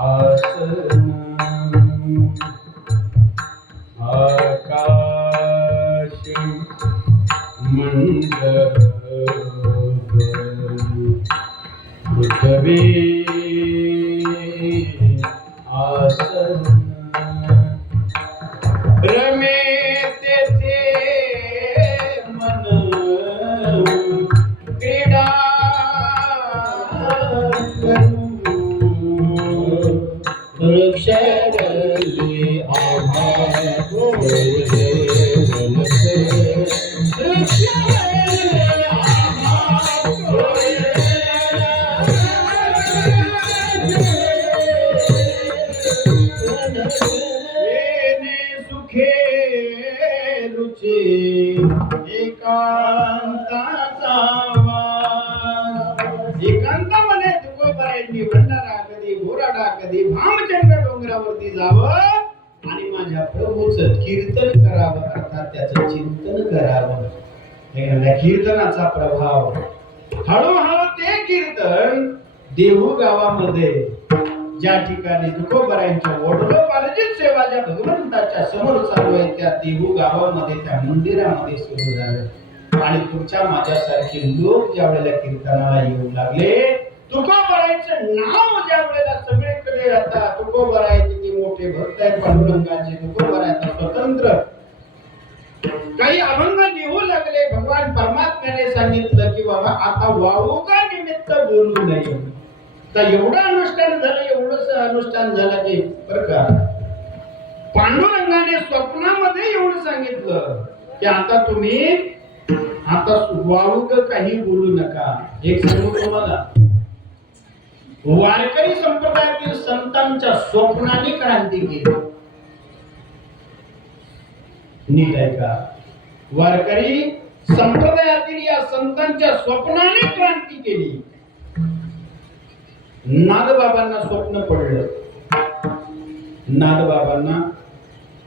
आसन, आकाश मंडप पृथ्वी आसन, रमे तेथे मन क्रीडा करू, वृक्षवल्ली भंडारा कधी बोराडा कधी भामचंद्र डोंगरावरती जावं आणि माझ्या प्रभूचं कीर्तन करावं, अर्थात त्याचं चिंतन करावं. कीर्तनाचा प्रभाव हळूहळू ते कीर्तन देहू गावामध्ये ज्या ठिकाणी तुकोबरायांच्या वडलोपार्जित सेवा ज्या भगवंताच्या समोर चालू आहे त्या देहू गावामध्ये त्या मंदिरामध्ये सुरू झालं. आणि तुमच्या माझ्यासारखे लोक ज्या वेळेला कीर्तनाला येऊ लागले, तुकोबरायांचं नाव ज्या वेळेला सगळीकडे आता तुकोबरायांचे ते मोठे भक्त आहेत पांडुरंगाचे, तुकोबरायांचा स्वतंत्र काही अभंग लिहू लागले. भगवान परमात्म्याने सांगितलं की बाबा आता वावुका निमित्त बोलू नये. तर एवढं अनुष्ठान झालं, एवढंच अनुष्ठान झालं की बरं का पांडुरंगाने स्वप्नामध्ये एवढं सांगितलं की आता तुम्ही आता वावुक काही बोलू नका. एक सांगू तुम्हाला, वारकरी संप्रदायातील संतांच्या स्वप्नाने क्रांती केली. नीट आहे का? वारकरी संप्रदायातील या संतांच्या स्वप्नाने क्रांती केली. नादबाबांना स्वप्न पडलं. नादबाबांना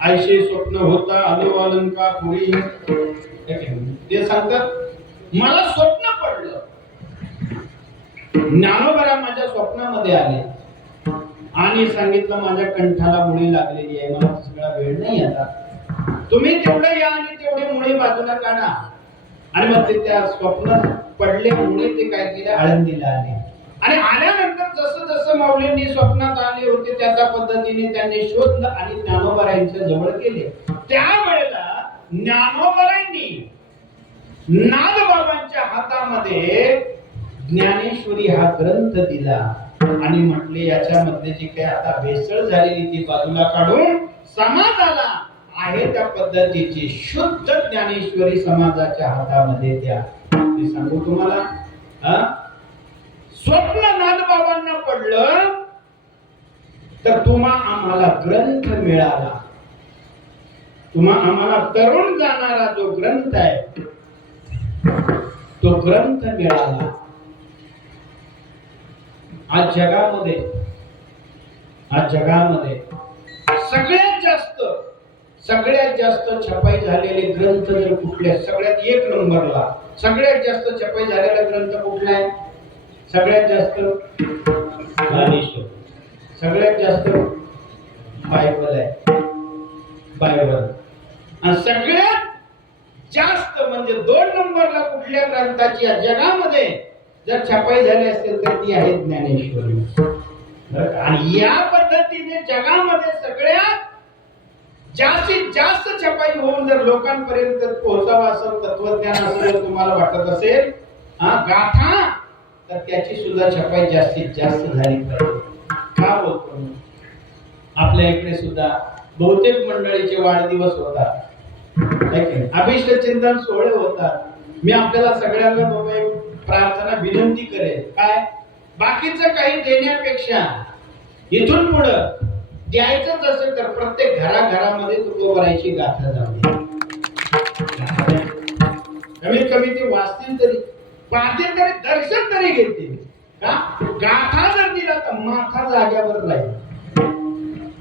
आयशे स्वप्न होता आलो अलंका पुरी. ते सांगतात मला स्वप्न पडलं, ज्ञानोबा माझ्या स्वप्नामध्ये आले आणि सांगितलं माझ्या कंठाला मुळी लागलेली आहे, मला सगळा वेळ नाही आता, तुम्ही तेवढं या आणि तेवढे मुळे बाजूला काढा. आणि मग ते त्या स्वप्नात पडल्यामुळे ते काय केले, आळंदीला आले. आणि आल्यानंतर जसं जसं माऊलींनी स्वप्नात आले होते त्या पद्धतीने त्यांनी शोधलं आणि ज्ञानोबारायांच्या जवळ गेले. त्यावेळेला ज्ञानोबारायांनी नादबाबांच्या हातामध्ये ज्ञानेश्वरी हा ग्रंथ दिला आणि म्हटले याच्यामध्ये जी काही आता भेसळ झालेली ती बाजूला काढून समाजाला आहे त्या पद्धतीची शुद्ध ज्ञानेश्वरी समाजाच्या हातामध्ये द्या. मी सांगू तुम्हाला, स्वप्न नादबाबांना पडलं तर तुम्हा आम्हाला ग्रंथ मिळाला. तुम्हा आम्हाला तरुण जाणारा जो ग्रंथ आहे तो ग्रंथ मिळाला. आज जगामध्ये सगळ्यात जास्त छपाई झालेले ग्रंथ जर कुठले, सगळ्यात एक नंबरला सगळ्यात जास्त छपाई झालेला ग्रंथ कुठला आहे? सगळ्यात जास्त ज्ञानेश्वर, सगळ्यात जास्त बायबल आहे. बायबल. आणि सगळ्यात जास्त म्हणजे 2 नंबरला कुठल्या ग्रंथाची जगामध्ये जर छपाई झाली असेल तर ती आहे ज्ञानेश्वरी. आणि या पद्धतीने जगामध्ये सगळ्यात जास्तीत जास्त छपाई होऊन जर लोकांपर्यंत पोहोचावा असं तत्वज्ञान असेल तुम्हाला वाटत असेल गाथा, तर त्याची सुद्धा छपाई जास्तीत जास्त झाली पाहिजे. का बोलतो? आपल्या इकडे सुद्धा बहुतेक मंडळीचे वाढदिवस होतात, अभिष्ट चिंतन सोहळे होतात. मी आपल्याला सगळ्यांना बाबा एक प्रार्थना विनंती करेन, काय बाकीचं काही देण्यापेक्षा इथून पुढं द्यायचंच असेल तर प्रत्येक घराघरामध्ये तुकोबरायची गाथा जाऊ दे. कमीत कमी ते वाचतील तरी, पाहतील तरी, दर्शन तरी घेतील. का गाथा जर दिला तर माथा जाग्यावर राहील.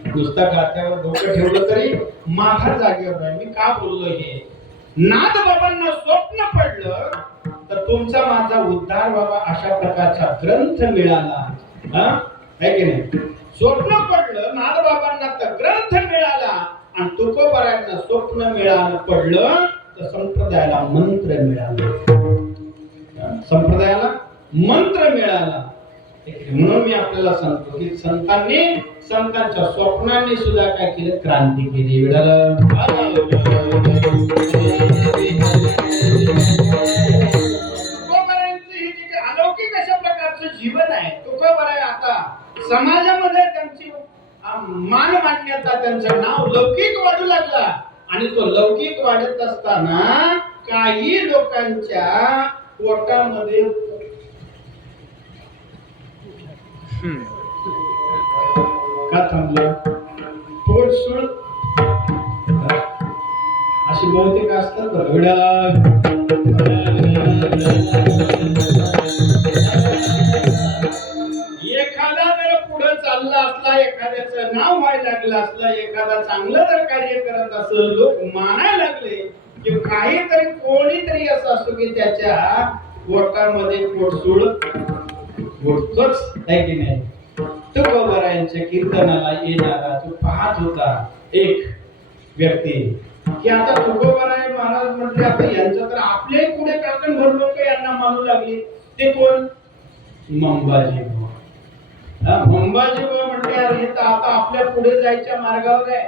नुसता गाथ्यावर डोकं ठेवलं तरी माथा जागेवर राहील. मी का बोललो हे? नादबाबांना स्वप्न पडलं तर तुमचा माझा उद्धार बाबा अशा प्रकारचा ग्रंथ मिळाला. है की नाही? स्वप्न पडलं नादबाबांना तर ग्रंथ मिळाला आणि तुकोबरायांना स्वप्न मिळालं पडलं तर संप्रदायाला मंत्र मिळाला. संप्रदायाला मंत्र मिळाला. म्हणून मी आपल्याला सांगतो की संतांच्या स्वप्नांनी सुद्धा काय केलं, क्रांती केली. अलौकिक अशा प्रकारचं जीवन आहे तुकोबराय. आता समाजामध्ये त्यांची मान मान्यता, त्यांचं नाव लौकिक वाढू लागला. आणि तो लौकिक वाढत असताना काही लोकांच्या पोटामध्ये का थांबलं? पोटसूळ अशी बहुतेक असतात बरं. एखादा चाललं असला, एखाद्याचं नाव व्हायला लागलं असलं, एखादा चांगलं जर कार्य करत असेल, लोक मानायला लागले की काहीतरी कोणीतरी असं असतो की त्याच्या पोटामध्ये पोटसूळ घुटतोच आहे की नाही. तुकोबारायांच्या कीर्तनाला येणारा तो पाहत होता एक व्यक्ती की आता तुकोबाराय महाराज म्हटले आता यांचं तर आपले पुढे काकण भर लोक यांना मानू लागले. ते कोण? मंबाजी बुवा. मंबाजी बुवा म्हटले अरे हे तर आता आपल्या पुढे जायच्या मार्गावर आहे.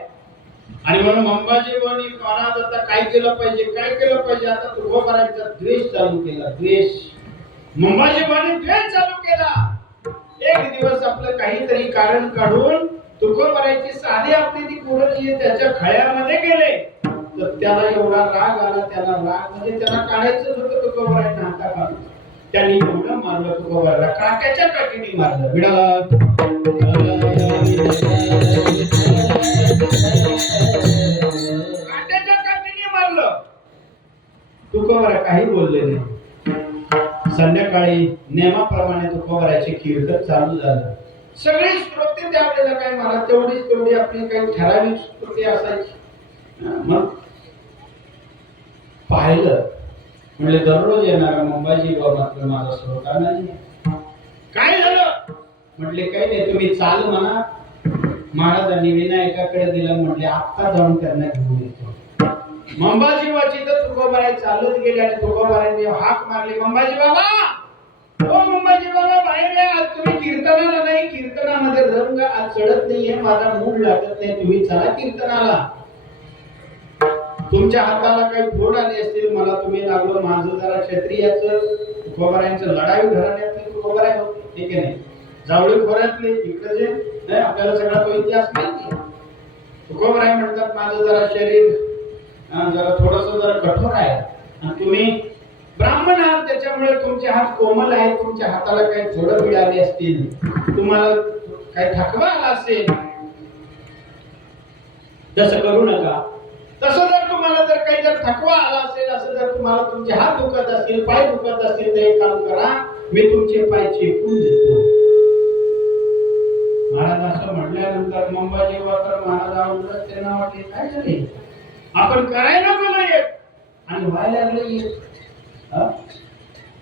आणि म्हणून मंबाजी बुवानी महाराज आता काय केलं पाहिजे, काय केलं पाहिजे. आता तुकोबारायांचा द्वेष चालू केला. द्वेष मंबाजी बुवानी द्वेष चालू केला. एक दिवस आपलं काहीतरी कारण काढून तुकोबारायची साधी आपली ती गुरुजी त्याच्या खळ्यामध्ये गेले. तर त्याला एवढा राग आला, त्याला राग म्हणजे त्याला काढायचं होतं तुकोबारायच्या हाताखालून. त्यांनी एवढं मारलं तुकोबारायला, काट्याच्या काठीने मारलं. विडाला काट्याच्या काठीने मारलं. तुकोबाराय काही बोलले नाही. संध्याकाळी नेमाप्रमाणे तुकोबारायचे कीर्तन चालू झालं. सगळे श्रोते त्यावेळेला काय मला तेवढी आपली काही ठराविक श्रोते असायची. मग पाहिलं म्हणजे दररोज येणारा मंबाजी बाबा मात्र माझा श्रोता नाही. काय झालं म्हटले काही नाही, तुम्ही चाल म्हणा. महाराजांनी विनायकाकडे दिलं. म्हटले आत्ता जाऊन त्यांना घेऊन येतो. मंबाजी बाबाची तर तुकोबाराय चालत गेले आणि तुकोबारायांनी हाक मारली, मंबाजी बाबा, ओ मंबाजी बाबा बाहेर या. आज तुम्ही कीर्तनाला नाही, कीर्तनामध्ये रंग आज चढत नाहीये, माझा मूड लागत नाही, तुम्ही चला कीर्तनाला. तुमच्या हाताला काही फोड आले असतील, मला तुम्ही लागलो. माझं जरा क्षत्रियाचं तुकोबारायांचं लढाई घराण्यातले तुकोबाराय होते, ठीक आहे नाही, जावळी खोऱ्यातले इकडे नाही. आपल्याला सगळा तो इतिहास माहिती. तुकोबाराय म्हणतात माझं जरा शरीर जरा थोडस जरा कठोर आहे आणि तुम्ही ब्राह्मण आहात, त्याच्यामुळे तुमचे हात कोमल आहेत, तुमच्या हाताला काही थोडं मिळाले असतील, तुम्हाला काही थकवा आला असेल, तसं करू नका. तसं जर तुम्हाला जर काही जर थकवा आला असेल, असं जर तुम्हाला तुमचे हात दुखत असतील, पाय दुखत असतील, तर एक काम करा, मी तुमचे पाय चेपून देतो. महाराज असं म्हटल्यानंतर मंबाजी बाबा महाराज आवडलं. त्यांना वाटले काय झाले, आपण करायला नको येत आणि व्हायला लागलं येत.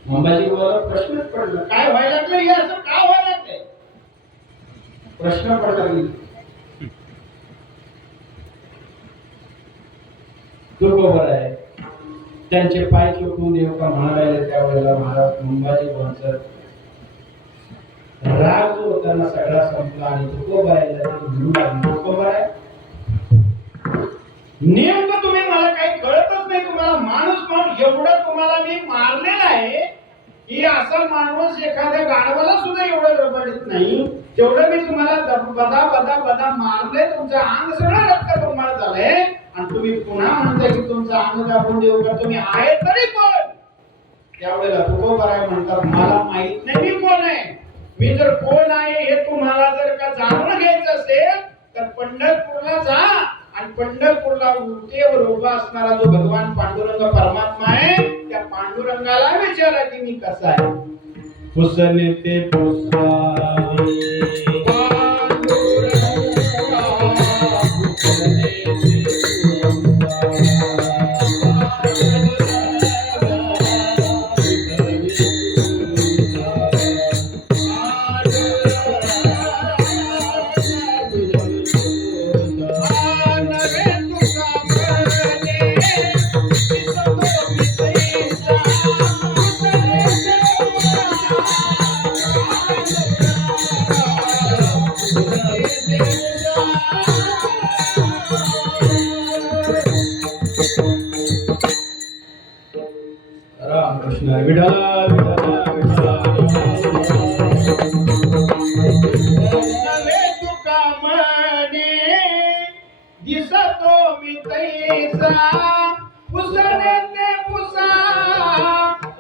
मंबाजी बाबाला प्रश्नच पडला, काय व्हायला लागलं हे, असं का व्हायला लागलंय, प्रश्न पडला. तुकोबाराय त्यांचे पाय चुकवून देऊ का म्हणायला त्यावेळेला महाराज मंबाजी बाबांचा राग जो होता ना सगळा संपला आणि तुकोबारायला घेऊन लागले. तुकोबाराय नेमकं तुम्ही मला काही कळतच नाही, तुम्हाला माणूस म्हणून एवढं तुम्हाला मी मारलेलं आहे की असा माणूस एखाद्या गाढवाला सुद्धा एवढं रबडीत नाही, तेवढं मी तुम्हाला बदा बदा बदा मारले. तुमचं अंग सगळं रक्त तुम्हाला झालंय आणि तुम्ही पुन्हा म्हणताय की तुमचं अंग दाबून देऊ का, तुम्ही आहे तरी कोण. त्यावेळेला तुकोबाराय म्हणतात मला माहित नाही मी कोण आहे. मी जर कोण आहे हे तुम्हाला जर का जाणून घ्यायचं असेल तर पंढरपूरला जा आणि पंढरपूरला उंटेवर उभा असणारा जो भगवान पांडुरंग परमात्मा आहे, त्या पांडुरंगाला विचारा की मी कसा आहे. पुसने ते पुसा रामकृष्ण विठ्ठल तुका म्हणे दिसतो मी तैसा पुसणे ते पुसा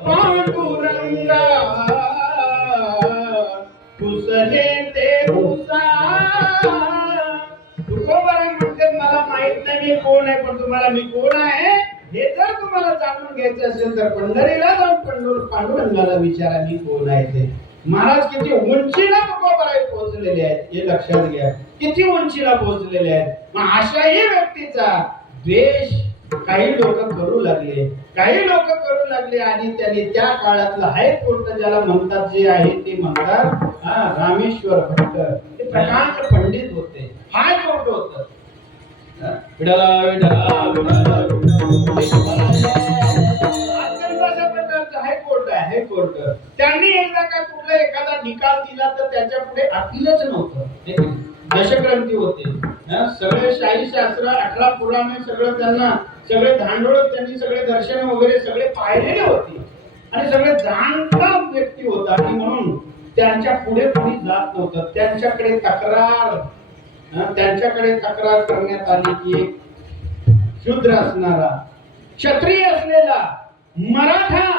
पांडुरंगा पुसणे ते पुसा. तुकोबाराय म्हणते मला माहित नाही मी कोण आहे, पण तुम्हाला मी कोण आहे हे जर तुम्हाला जाणून घ्यायचं असेल तर पंढरीला जाऊन पांडुरंगाला विचारा मी कोण आहे ते. महाराज किती उंचीला तुकोबाराय तुकोबाराय पोहोचलेले आहेत हे लक्षात घ्या. किती उंचीला पोहोचलेले आहेत. मग अशाही व्यक्तीचा द्वेष काही लोक करू लागले, आणि त्यांनी त्या काळातलं हायकोर्ट ज्याला म्हणतात जे आहे ते म्हणतात रामेश्वर भट्ट ते प्रकांड पंडित होते. हायकोर्ट होत. विठला विठला विठला अशा प्रकारचं हायकोर्ट आहे. हायकोर्ट त्यांनी एकदा का कुठला एखादा निकाल दिला तर त्याच्या पुढे अपीलच नव्हतं. दशग्रंथी होते. सगळे शाही शास्त्र 18 पुराणे सगळं त्यांना सगळे धांडोळ त्यांनी सगळे दर्शन वगैरे सगळे पाहिलेले होते आणि सगळे जाणता व्यक्ती होता आणि म्हणून त्यांच्या पुढे कोणी जात नव्हतं. त्यांच्याकडे तक्रार करण्यात आली की एक शूद्र असणारा क्षत्रिय असलेला मराठा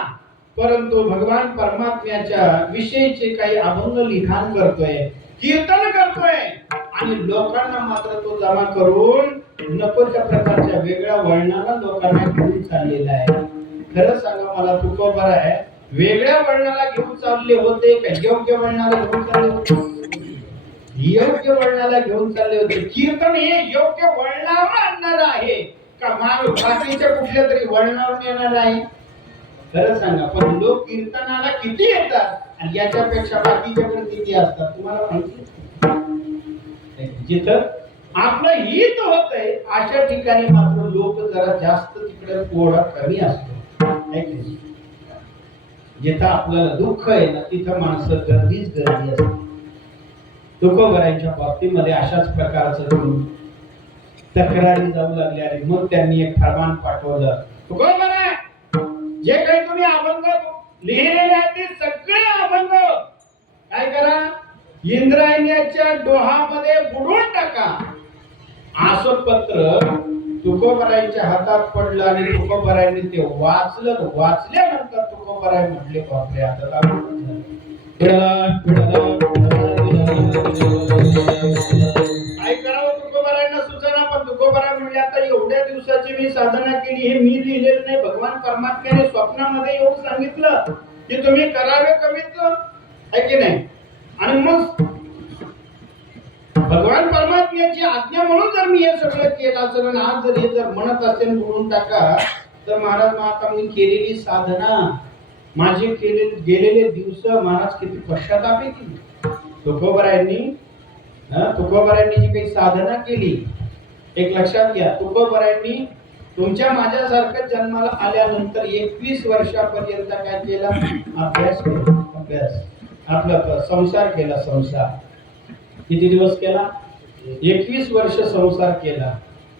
परंतु भगवान परमात्म्याच्या विषयीचे काही अभंग लिखाण करतोय, कीर्तन करतोय आणि लोकांना मात्र तो जमा करून नको त्या प्रकारच्या वेगळ्या वळणाला लोकांना घेऊन चाललेला आहे. खरं सांगा मला तुकोबाराय वेगळ्या वळणाला घेऊन चालले होते का योग्य वळणाला घेऊन चालले होते? योग्य वळणाला घेऊन चालले होते. कीर्तन हे योग्य वळणावर आणणार आहे का माग बाकीच्या कुठल्या तरी वळणावर येणार आहे? खरं सांगा. पण लोक कीर्तनाला किती येतात आणि याच्यापेक्षा बाकीच्याकडे किती असतात तुम्हाला माहिती? जिथं आपलं हित होतंय अशा ठिकाणी मात्र लोक जरा जास्त तिकडे ओढा कमी असतो. जिथं आपल्याला दुःख आहे ना तिथं माणसं गर्दीच गर्दी असते. तुकोबारायांच्या बाबतीमध्ये अशाच प्रकारचं तक्रारी जाऊ लागल्या आणि मग त्यांनी एक फरमान पाठवलं. तुकोबाराय जे काही तुम्ही अभंग लिहिलेले आहेत ते सगळे अभंग काय करा इंद्रायण्याच्या डोहामध्ये बुडवून टाका. असं पत्र तुकोबारायांच्या हातात पडलं आणि तुकोबारायांनी ते वाचलं. वाचल्यानंतर तुकोबाराय म्हटले बापरे आता काय करावं तुकोबारायांना सुचना. पण तुकोबाराय म्हणले आता एवढ्या दिवसाची मी साधना केली हे मी लिहिलेलं नाही. भगवान परमात्म्याने स्वप्नामध्ये येऊन सांगितलं की तुम्ही करावे कमीत आहे की नाही. आणि मग भगवान परमात्म्याची आज्ञा म्हणून जर मी हे सगळं केलं असेल आज जर हे जर म्हणत असेल बोलून टाका तर महाराज आता मी केलेली साधना माझे गेलेले दिवस महाराज किती पश्चाताप केली. तुकोबारायांनी जी काही साधना केली एक लक्षात घ्या. तुकोबारायांनी तुमच्या माझ्यासारखं जन्माला आल्यानंतर 21 वर्षापर्यंत काय केला? अभ्यास आपला संसार केला. संसार किती दिवस केला? 21 वर्ष संसार केला.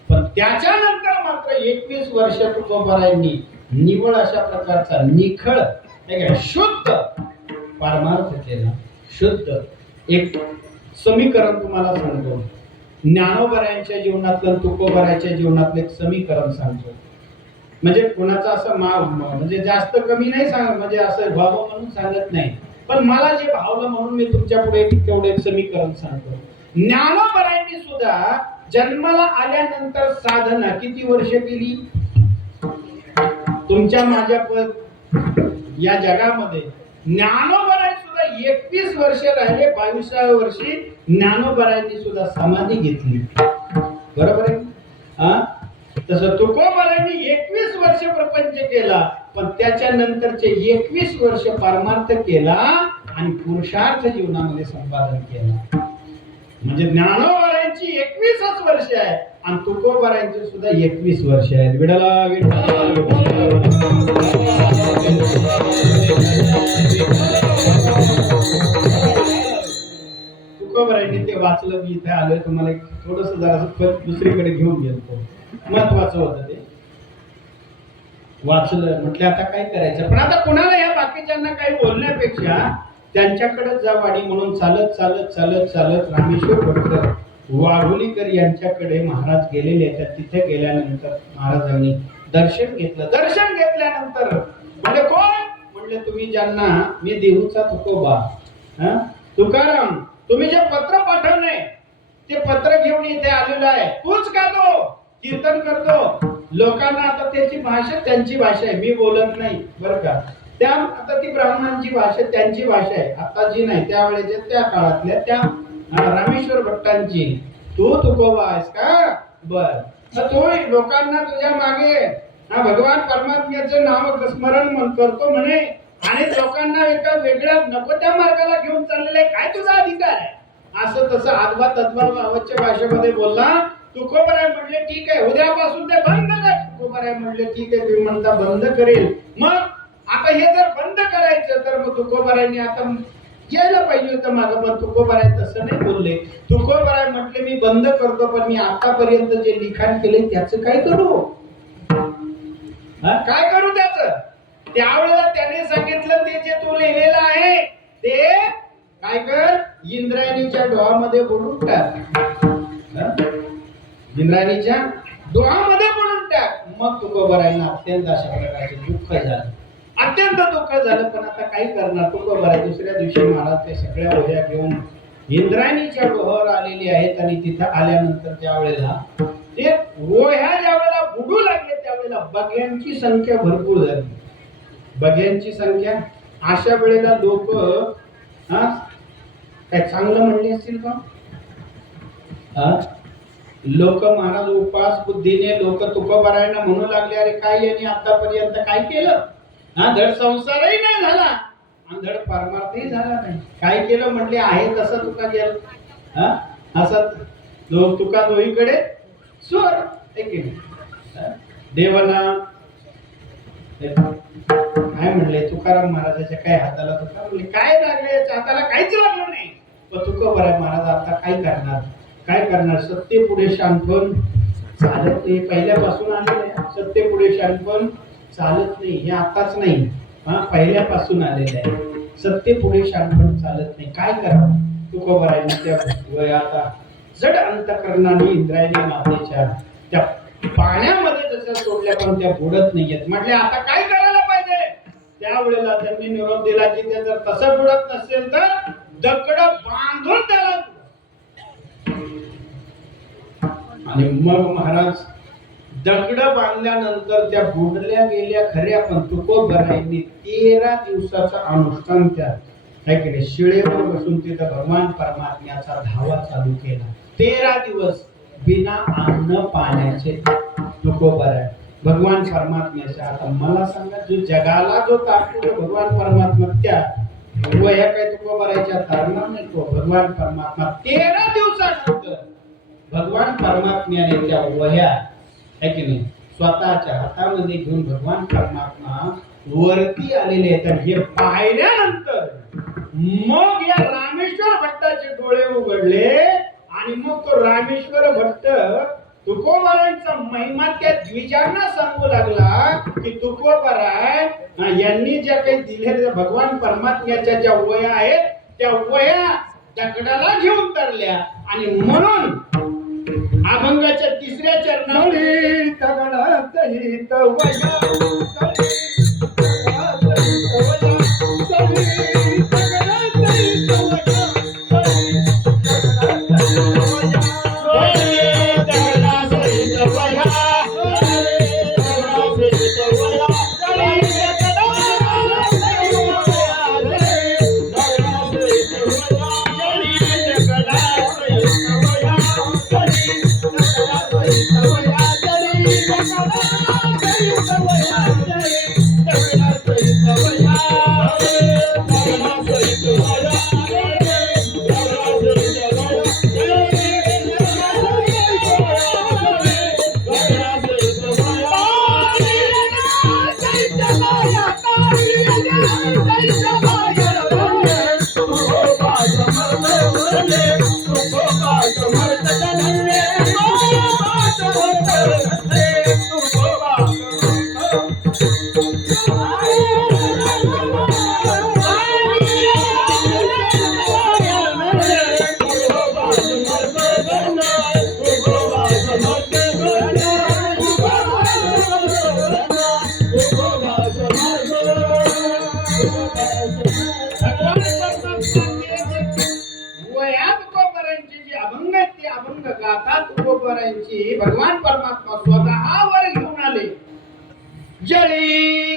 पण त्याच्यानंतर मात्र 21 वर्ष तुकोबारायांनी निवळ अशा प्रकारचा निखळ शुद्ध परमार्थ केला. शुद्ध एक समीकरण तुम्हाला सांगतो. ज्ञानोबारायांच्या जीवनातलं तुकोबारायांच्या जीवनातलं एक समीकरण सांगतो. म्हणजे कोणाचा असं म्हणजे जास्त कमी नाही सांग म्हणजे असं व्हावं म्हणून सांगत नाही. पण मला जे भावलं म्हणून मी तुमच्या पुढे तेवढे एक समीकरण सांगतो. ज्ञानोबारायांनी सुद्धा जन्माला आल्यानंतर साधना किती वर्ष केली? तुमच्या माझ्या या जगामध्ये ज्ञानोबाराय सुद्धा 21 वर्ष राहिले. 22व्या वर्षी ज्ञानोबारायांनी सुद्धा समाधी घेतली. बरोबर आहे. तसं तुकोबारायांनी 21 वर्ष प्रपंच केला पण त्याच्यानंतरचे 21 वर्ष परमार्थ केला आणि पुरुषार्थ जीवनामध्ये संपादन केला. म्हणजे ज्ञानोबारायांची 21च वर्ष आहे आणि तुकोबारायांची सुद्धा 21 वर्ष आहेत. विठला तुकोबारायांनी ते वाचलं. मी इथे आलोय तुम्हाला एक थोडस जरा दुसरीकडे घेऊन गेलो. महत्वाचं होतं ते वाचलं. म्हटलं आता काय करायचं. पण आता कुणाला या बाकीच्यांना काही बोलण्यापेक्षा त्यांच्याकडे जा वाडी म्हणून चालत चालत चालत चालत रामेश्वर भट्ट वाघोलीकर यांच्याकडे महाराज गेलेले आहेत. तिथे गेल्यानंतर महाराजांनी दर्शन घेतलं. दर्शन घेतल्यानंतर म्हणजे कोण? म्हणले तुम्ही ज्यांना मी देऊचा तुकोबा तुकाराम तुम्ही जे पत्र पाठवले ते पत्र घेऊन इथे आलेलं आहे. तूच का तो कीर्तन करतो लोकांना. आता त्याची भाषा त्यांची भाषा आहे मी बोलत नाही बरं का. त्या आता ती ब्राह्मणांची भाषा त्यांची भाषा आहे, आता जी नाही त्यावेळेच्या त्या काळातल्या त्या रामेश्वर भट्टांची. तू तुकोबा आहेस का? बर. तर तो लोकांना तुझ्या मागे भगवान परमात्म्याचं नाव स्मरण करतो म्हणे आणि लोकांना एका वेगळ्या नको त्या मार्गाला घेऊन चाललेला आहे, काय तुझा अधिकार आहे? असं तसं आदबा तद्बा गावाच्या भाषेमध्ये बोलला. तुकोबाराय म्हणले ठीक आहे, उद्यापासून ते बंद कर. तुकोबाराय म्हणले ठीक आहे, तुम्ही म्हणता बंद करेल, मग आता हे जर बंद करायचं तर मग तुकोबारायांनी आता यायला पाहिजे होतं मागं, पण तुकोबाराय तसं नाही बोलले. तुकोबाराय म्हटले मी बंद करतो, पण मी आतापर्यंत जे लिखाण केले त्याचं काय करू? काय करू त्याचं? त्यावेळेला त्याने सांगितलं ते जे तू लिहिलेलं आहे ते काय कर, इंद्रायणीच्या डोहामध्ये बुडून टाक. इंद्रायणीच्या डोहामध्ये बुडून टाक. मग तुकोबारायांना अत्यंत अशा प्रकारचे दुःख झालं, अत्यंत दुःख झालं. पण आता काय करणार? तुकोबाराय दुसऱ्या दिवशी महाराज ते सगळ्या वह्या घेऊन इंद्रायणीच्या डोहावर आलेली आहेत आणि तिथं आल्यानंतर ज्या वेळेला ते वह्या ज्या वेळेला बुडू लागले त्यावेळेला बग्यांची संख्या भरपूर झाली. बग्यांची संख्या अशा वेळेला लोक काय चांगलं म्हणले असतील का? लोक महाराज उपास बुद्धीने लोक तुकोबारायांना म्हणू लागले, अरे काय यांनी आतापर्यंत काय केलं? धड संसारही नाही झाला आणि धड परमार्थही झाला नाही. काय केलं म्हणले, आहे तसं तुका गेलं. असं तुका दोहीकडे स्वर देवाना काय म्हणले तुकाराम महाराजाच्या काय हाताला तुका म्हणले काय लागले, हाताला काहीच लागलं नाही. पण तुकोबाराय महाराज आता काय करणार? काय करणार? सत्य पुढे शांतपण चालत नाही. पहिल्यापासून आलेलं आहे, सत्य पुढे शांतपण चालत नाही. हे आताच नाही, पहिल्यापासून आलेलं आहे. सत्य पुढे शांतपण चालत नाही. काय करावं? तुकोबारायांनी त्या आता जड अंतकरणाने इंद्रायणी मातेच्या त्या पाण्यामध्ये जसं सोडल्या पण त्या बुडत नाहीयेत. म्हटले आता काय करायला पाहिजे? त्यावेळेला त्यांनी निरोप दिला की ते जर तसं बुडत नसेल तर दगड बांधून त्याला. आणि मग महाराज दगड बांधल्यानंतर त्या बुडल्या गेल्या खऱ्या, पण तुकोबारायांनी 13 दिवसाचं अनुष्ठान त्या शिळेवर बसून तिथं भगवान परमात्म्याचा धावा चालू केला. 13 दिवस बिना अन्न पाण्याचे तुकोबाराय भगवान परमात्म्याच्या. आता मला सांगा, जो जगाला जो ताकद भगवान परमात्मा त्या वह्या काय तुकोबारायच्या तारणार नाही. तो भगवान परमात्मा 13 दिवसानंतर भगवान परमात्म्याने त्या वह्या है की नाही स्वतःच्या हातामध्ये घेऊन भगवान परमात्मा वरती आलेले आहेत. आणि हे पाहिल्यानंतर मग या रामेश्वर भट्टाचे डोळे उघडले आणि मग तो रामेश्वर भट्ट तुकोबारायांचा महिमा त्या द्विजांना सांगू लागला की तुकोबाराय यांनी ज्या काही दिलेल्या भगवान परमात्म्याच्या ज्या वह्या आहेत त्या वह्या दगडाला घेऊन तरल्या. आणि म्हणून अभंगाच्या 3ऱ्या चरणावली दगडासहित वह्या भगवान परमात्मा स्वतः वर घेऊन आले. जळी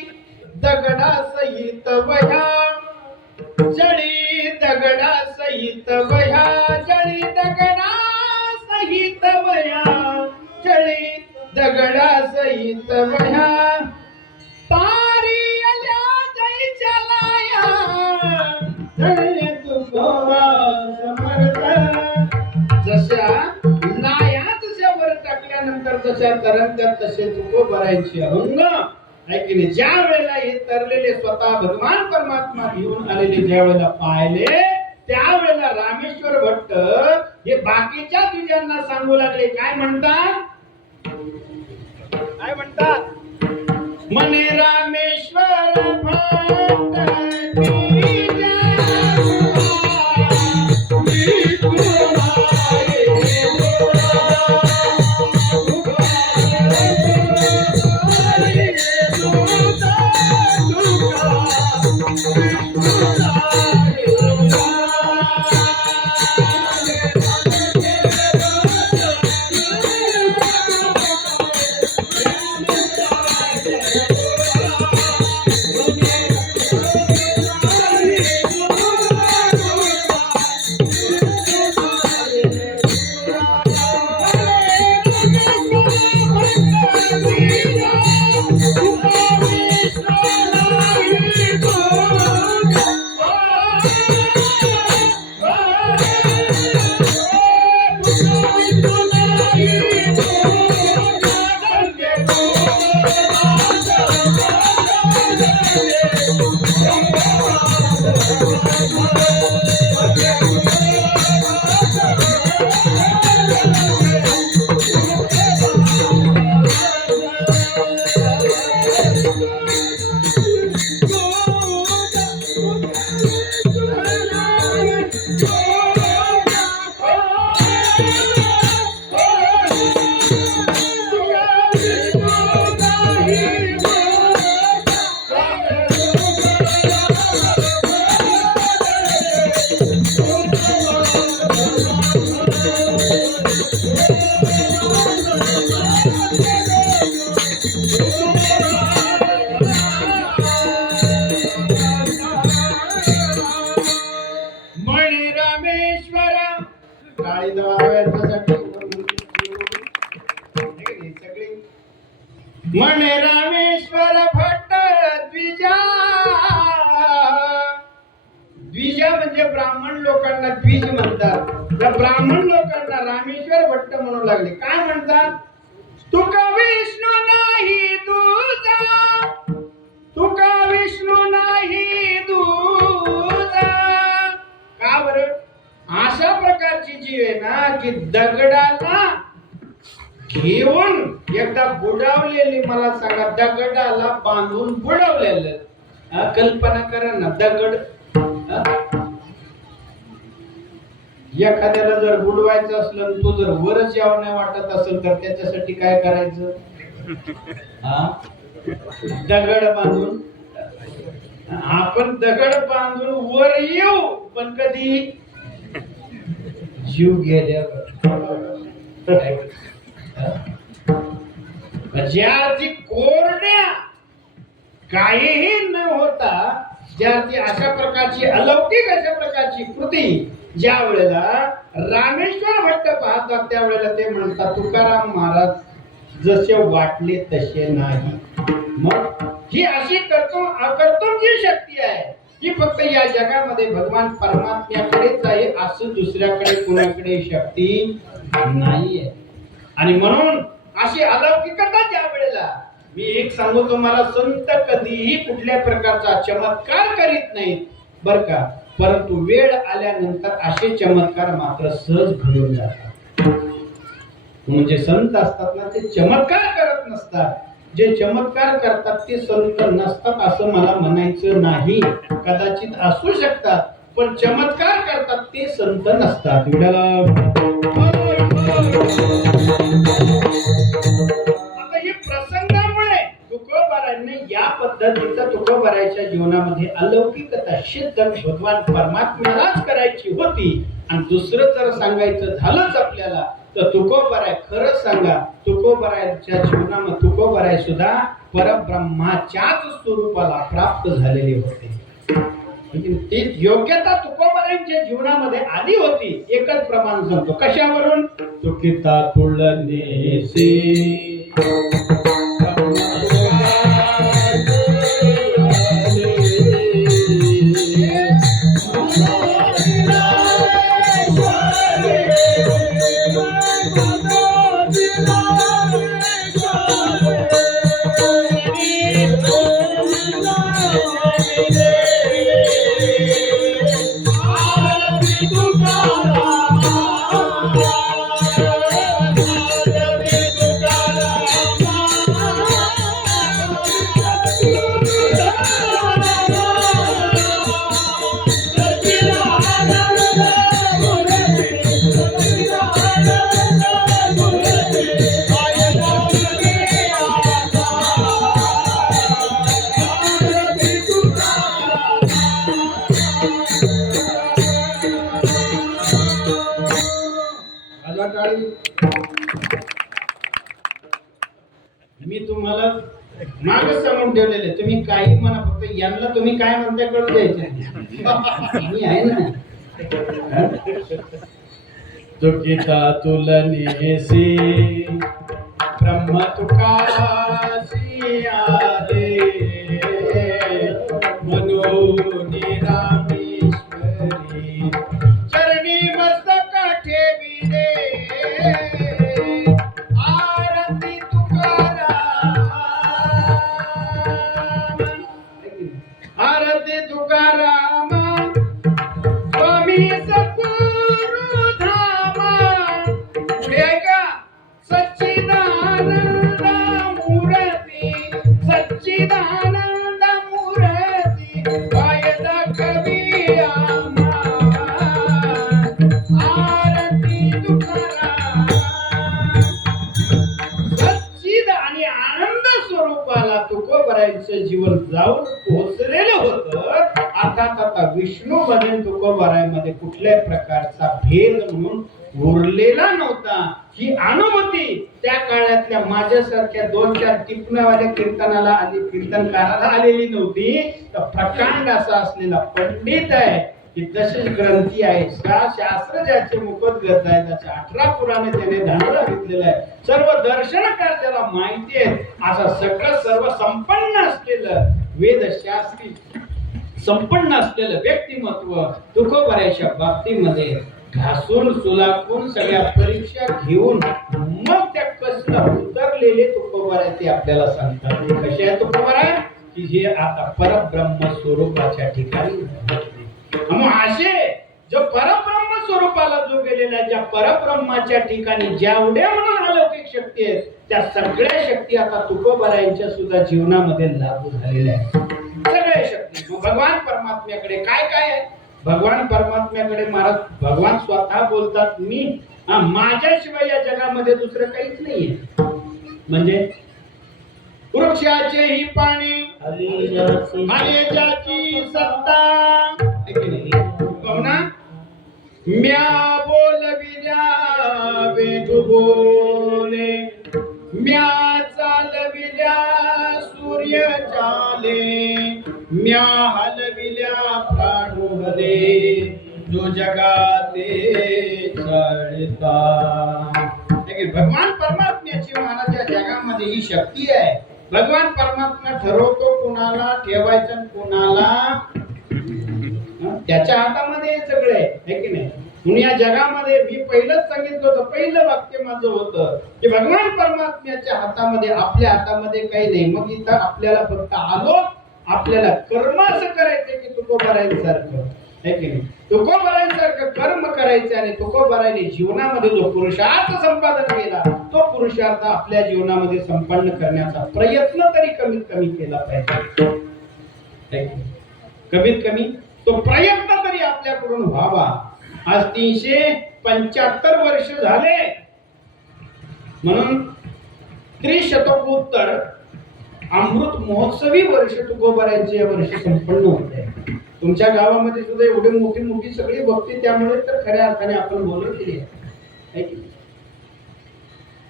दगडा सहित वह्या जळी दगडा सहित वह्या जळी दगडा सहित वह्या जळी दगडा सहित वह्या तारी आल्या जैच्या लाया जळले तुकोबा समर्थ. जशा लाया तुझ्या वर टाकल्यानंतर जशा तरंगतात तसे तुको भरायचे अभंग आहे की नाही. ज्या वेळेला हे तरलेले स्वतः भगवान परमात्मा घेऊन आलेले ज्या वेळेला पाहिले त्यावेळेला रामेश्वर भट्ट हे बाकीच्या द्विजांना सांगू लागले. काय म्हणतात काय म्हणतात म्हणे रामेश्वर भट्ट द्विजा म्हणे रामेश्वर काळी म्हणे रामेश्वर भट्ट द्विजा द्विजा म्हणजे ब्राह्मण लोकांना द्विज म्हणतात. त्या ब्राह्मण लोकांना रामेश्वर भट्ट म्हणू लागले. काय म्हणतात तुका विष्णू नाही तुझा तुका विष्णू नाही तुझा. का बरं अशा प्रकारची जीव आहे ना की दगडाला घेऊन एकदा बुडावलेली मला सांगा दगडाला बांधून बुडवलेलं. कल्पना करा ना दगड एखाद्याला जर बुडवायचं असलं तो जर वरच यावं नाही वाटत असेल तर त्याच्यासाठी काय करायचं दगड बांधून. आपण दगड बांधून वर येऊ पण कधी जीव गेल्यावर. ज्याची कोरड्या काहीही न होता ज्याची अशा प्रकारची अलौकिक अशा प्रकारची कृती ज्या वेळेला रामेश्वर भट्ट पाहतात त्यावेळेला ते म्हणतात तुकाराम महाराज जसे वाटले तसे नाही. मग ही अशी अकर्तृम जी शक्ती आहे ही फक्त या जगामध्ये भगवान परमात्म्याकडेच आहे. असं दुसऱ्याकडे कोणाकडे शक्ती नाहीये. आणि म्हणून अशी अलौकिकता ज्या वेळेला मी एक सांगू तुम्हाला संत कधीही कुठल्या प्रकारचा चमत्कार करीत नाहीत बर का. परंतु वेळ आल्यानंतर असे चमत्कार मात्र सहज घडून जातात. म्हणजे संत असतात ना ते चमत्कार करत नसतात. जे चमत्कार करतात ते संत नसतात असं मला म्हणायचं नाही. कदाचित असू शकतात पण चमत्कार करतात ते संत नसतात. आता हे प्रसंगामुळे तुकोबारांनी या पद्धतीचा तुकोबाराच्या जीवनामध्ये अलौकिकता सिद्ध भगवान परमात्म्यालाच करायची होती. आणि दुसरं जर सांगायचं झालंच आपल्याला तर तुकोबराय खरंच सांगा, तुकोबरायच्या जीवनामध्ये तुकोबराय सुद्धा परब्रह्माच्याच स्वरूपाला प्राप्त झालेले होते. ती योग्यता तुकोबरायांच्या जीवनामध्ये आली होती. एकच प्रमाण सांगतो, कशावरून? चुकिता तुळनेसी मी तुम्हाला मागच सांगून ठेवलेले, तुम्ही काही म्हणा, फक्त यांना तुम्ही काय म्हणताय कळून द्यायचं. मी आहे ना. चुकिता तुलनेसी ब्रह्म तुकासी आले मनोनिरामेश्वरी चरणी मस्तक ठेविले आरती तुकाराम, आरती तुकाराम स्वामी सद्गुरु धामा. पुढे ऐका, सच्चिदानंद मूर्ती, सच्चिदानंद मूर्ती वायदा कवी आम्हा आरती तुकाराम. सच्चिद आणि आनंद स्वरूपाला तुकोबरायांचं जीवन जाऊन पोहोचलेलं होतं. अर्थात आता विष्णू मध्ये तुकोबरायांमध्ये कुठल्याही प्रकारचा भेद म्हणून उरलेला नव्हता. ही अनुभूती त्या काळातल्या माझ्यासारख्या 2-4 टिपणावाल्या कीर्तनाला आली, कीर्तनकाराला आलेली नव्हती. तर प्रकांड असा असलेला पंडित आहे की जसे ग्रंथी आहे, शास्त्र ज्याचे मुखोद्गत आहे, त्याचे 18 पुराणे त्याने ध्यानाला घेतलेलं आहे, सर्व दर्शनकार ज्याला माहिती आहे, असा सगळं सर्व संपन्न असलेलं वेदशास्त्री संपन्न असलेलं व्यक्तिमत्व तुकोबराच्या बाबतीमध्ये घासून सुलाखून सगळ्या परीक्षा घेऊन मग त्या कसला उतरलेले तुकोबराय ते आपल्याला सांगतात. कसे आहे तुकोबराय की जे आता परब्रह्म स्वरूपाच्या ठिकाणी. मग असे जो परब्रह्म स्वरूपाला जो गेलेला, ज्या परब्रह्माच्या ठिकाणी जेवढ्या म्हणून अलौकिक शक्ती आहेत, त्या सगळ्या शक्ती आता तुकोबरायांच्या सुद्धा जीवनामध्ये लागू झालेल्या आहेत. सगळ्या शक्ती. भगवान परमात्म्याकडे काय काय आहे? भगवान परमात्म्याकडे महाराज भगवान स्वतः बोलतात, मी माझ्याशिवाय या जगामध्ये दुसरं काहीच नाहीये. म्हणजे वृक्षाचे ही पाणी ज्याची सत्ता ना, म्या बोलविल्या वेद बोले, म्या चालविल्या सूर्य चाले, म्या हलविल्या प्राणोहले जो जगाते चळता. भगवान परमात्म्याची महाराज या जगामध्ये ही शक्ती आहे. भगवान परमात्मा ठरवतो कुणाला ठेवायचं कुणाला त्याच्या हातामध्ये सगळे आहे की नाही. म्हणून या जगामध्ये मी पहिलंच सांगितलं होतं, पहिलं वाक्य माझं होतं की भगवान परमात्म्याच्या हातामध्ये, आपल्या हातामध्ये काही नाही. मग इथं आपल्याला फक्त आलो, आपल्याला कर्म असं करायचं की तुकोबरायांसारखं आहे की नाही, तुकोबरायांसारखं कर्म करायचं आणि तुकोबरायांनी जीवनामध्ये जो पुरुषार्थ संपादन केला, तो पुरुषार्थ आपल्या जीवनामध्ये संपन्न करण्याचा प्रयत्न तरी कमीत कमी केला पाहिजे. कमीत कमी तो प्रयत्न तरी आपल्याकडून व्हावा. आज 375 वर्ष झाले, म्हणून त्रिशतकोत्तर अमृत महोत्सवी वर्ष तुकोबरायांचे वर्ष संपन्न होते. तुमच्या गावामध्ये सुद्धा एवढी मोठी मोठी सगळी भक्ती, त्यामुळे तर खऱ्या अर्थाने आपण बोलत केली आहे.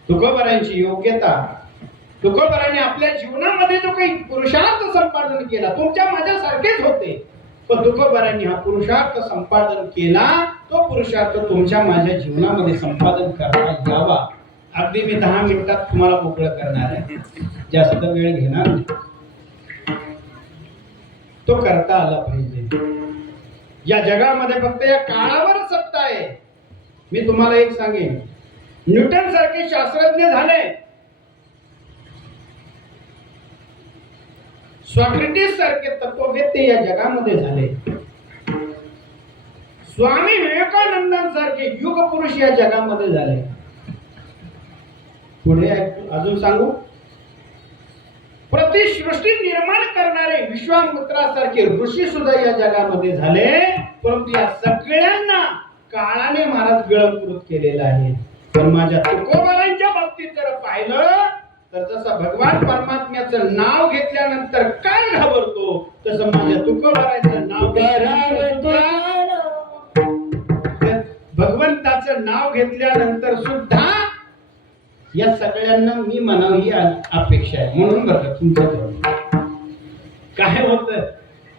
तुकोबारांची योग्यता, तुकोबारांनी आपल्या जीवनामध्ये जो काही पुरुषार्थ संपादन केला, तुमच्या माझ्यासारखेच होते, पण तुकोबारांनी हा पुरुषार्थ संपादन केला, तो पुरुषार्थ तुमच्या माझ्या जीवनामध्ये संपादन करता यावा. अगदी मी 10 मिनिटात तुम्हाला मोकळं करणार आहे, जास्त वेळ घेणार नाही. तो करता आला पाहिजे. या जगामध्ये फक्त या काळावर सत्ता आहे. मी तुम्हाला एक सांगेन, न्यूटन सारखे शास्त्रज्ञ झाले, सॉक्रेटिस सारखे तत्ववेत्ते या जगामध्ये झाले, स्वामी विवेकानंदांसारखे युग पुरुष या जगामध्ये झाले. पुढे अजून सांगू, प्रतिसृष्टी निर्माण करणारे विश्वामित्रासारखे ऋषी सुद्धा या जगामध्ये झाले, परंतु या सगळ्यांना काळाने महाराज गिळंकृत केलेला आहे. पण माझ्या तुकोबारांच्या बाबतीत जर पाहिलं तर जसं भगवान परमात्म्याचं नाव घेतल्यानंतर काय घाबरतो, तसं माझ्या तुकोबारांचं नाव भगवंताचं नाव घेतल्यानंतर सुद्धा या सगळ्यांना मी म्हणावं ही अपेक्षा आहे. म्हणून बघा तुमच्या काय होत,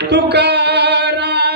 तुकाराम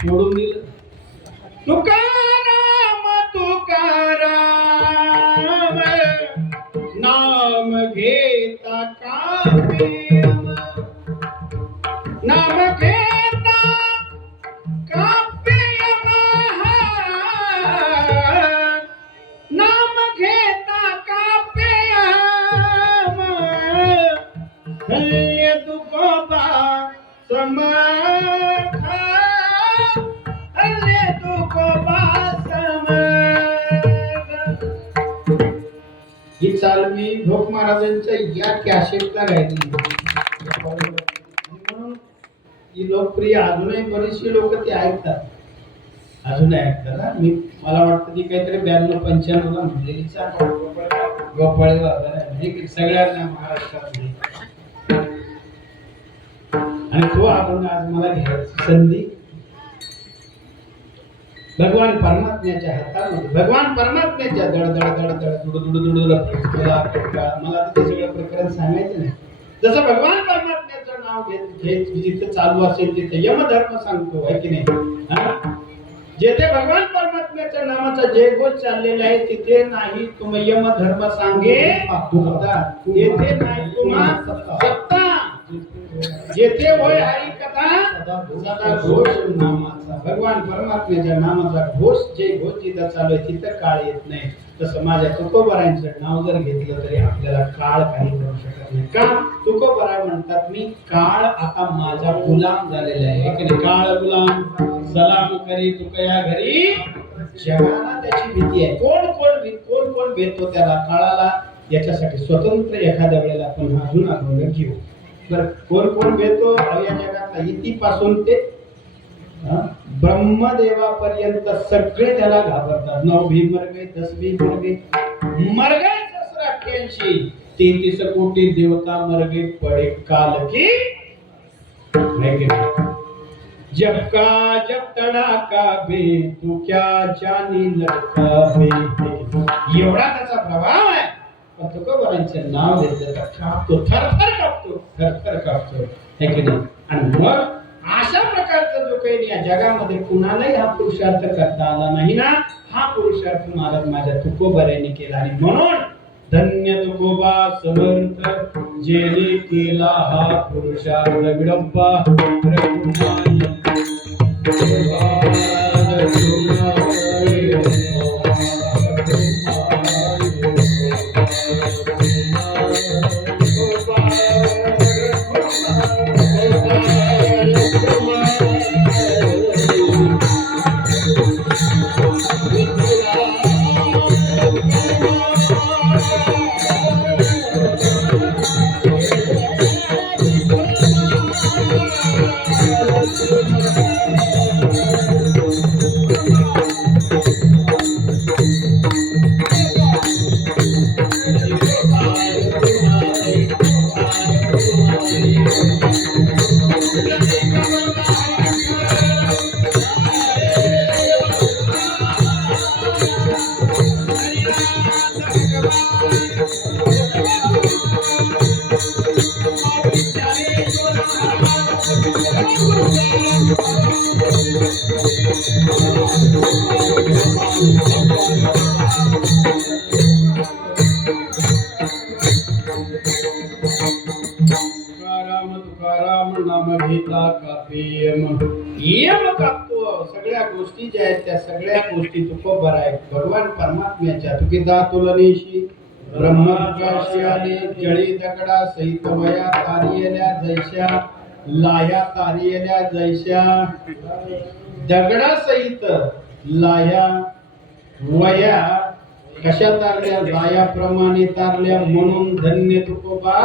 सोडून दिलं. तुकाराम तुकाराम नाम घेता काव्यम, नाम घेता काव्यम, नाम घेता काव्यम, धन्य तुकोबा समर्थ, धन्य तुकोबा समर्थ. ही चाल मी भोक महाराजांच्या या कॅसेटला गायली, म्हणून ही लोकप्रिय. अजूनही बरीचशी लोक ते ऐकतात, अजूनही ऐकतात. मी मला वाटतं ती काहीतरी 92-95 ला म्हणलेली गोपाळे बाबा म्हणजे सगळ्यांना महाराष्ट्रात. आणि तो आपण आज मला घ्यायची संधी भगवान परमात्म्याच्या हातामध्ये, भगवान परमात्म्याच्या दड दड दड दड दुड दुड दुड मला ते सगळं प्रकरण सांगायचं नाही. जसं भगवान परमात्म्याचं नाव घेत जिथे चालू असेल तिथे यमधर्म सांगतो, आहे की नाही? जेथे भगवान परमात्म्याच्या नावाचा जयघोष चाललेला आहे तिथे नाही तुम यमधर्म सांगे येथे नाही तुम्हा सत्ता, जेथे होय हरी कथा सदा घोष नामाचा. भगवान परमात्म्याच्या नामाचा घोष जे घोष जिथं चालू आहे तिथं काळ येत नाही. तसं माझ्या तुकोबारांचं नाव जर घेतलं तरी आपल्याला काळ काही करू शकत नाही. का? तुकोबारा म्हणतात मी काळ आता माझा गुलाम झालेला आहे, की नाही? काळ गुलाम सलाम करी तुकया घरी जगाला त्याची भीती आहे. कोण कोण भेटतो त्याला काळाला. याच्यासाठी स्वतंत्र एखाद्या वेळेला आपण अजून अगोदर घेऊ. बरं, कोण भेटतो या जगातला इतीपासून ते ब्रह्मदेवापर्यंत सगळे त्याला घाबरतात. 9 भी मर गए, 10 भी मर गए 88 33 कोटी देवता मर गए पड़े काल की. जब तड़ाका बे तू क्या जानी लड़का बे. एवढा त्याचा प्रभाव आहे. पण तुकोबारांचं नाव घेतलं तर कापतो, थरथर कापतो है की नाही. आणि मग अशा प्रकारचा जो काही या जगामध्ये कुणालाही हा पुरुषार्थ करता आला नाही ना, हा पुरुषार्थ महाराज माझ्या तुकोबारांनी केला. आणि म्हणून धन्य तुकोबा समर्थ जेने केला हा पुरुषार्थ. विडंबा तुकाराम नाम घेतला कापेयम. यम कापतो. सगळ्या गोष्टी ज्या आहेत त्या सगळ्या गोष्टी तुकोबर आहेत भगवान परमात्म्याच्या. तुकिता तुलनेशी ब्रह्मकाशी आले जळी दगडा सहित वया तारियल्या जैशा. लाया तारियल्या जैशा. दगडा सहित लाया वया कशा तारल्या लायाप्रमाणे तारल्या. म्हणून धन्य तुकोबा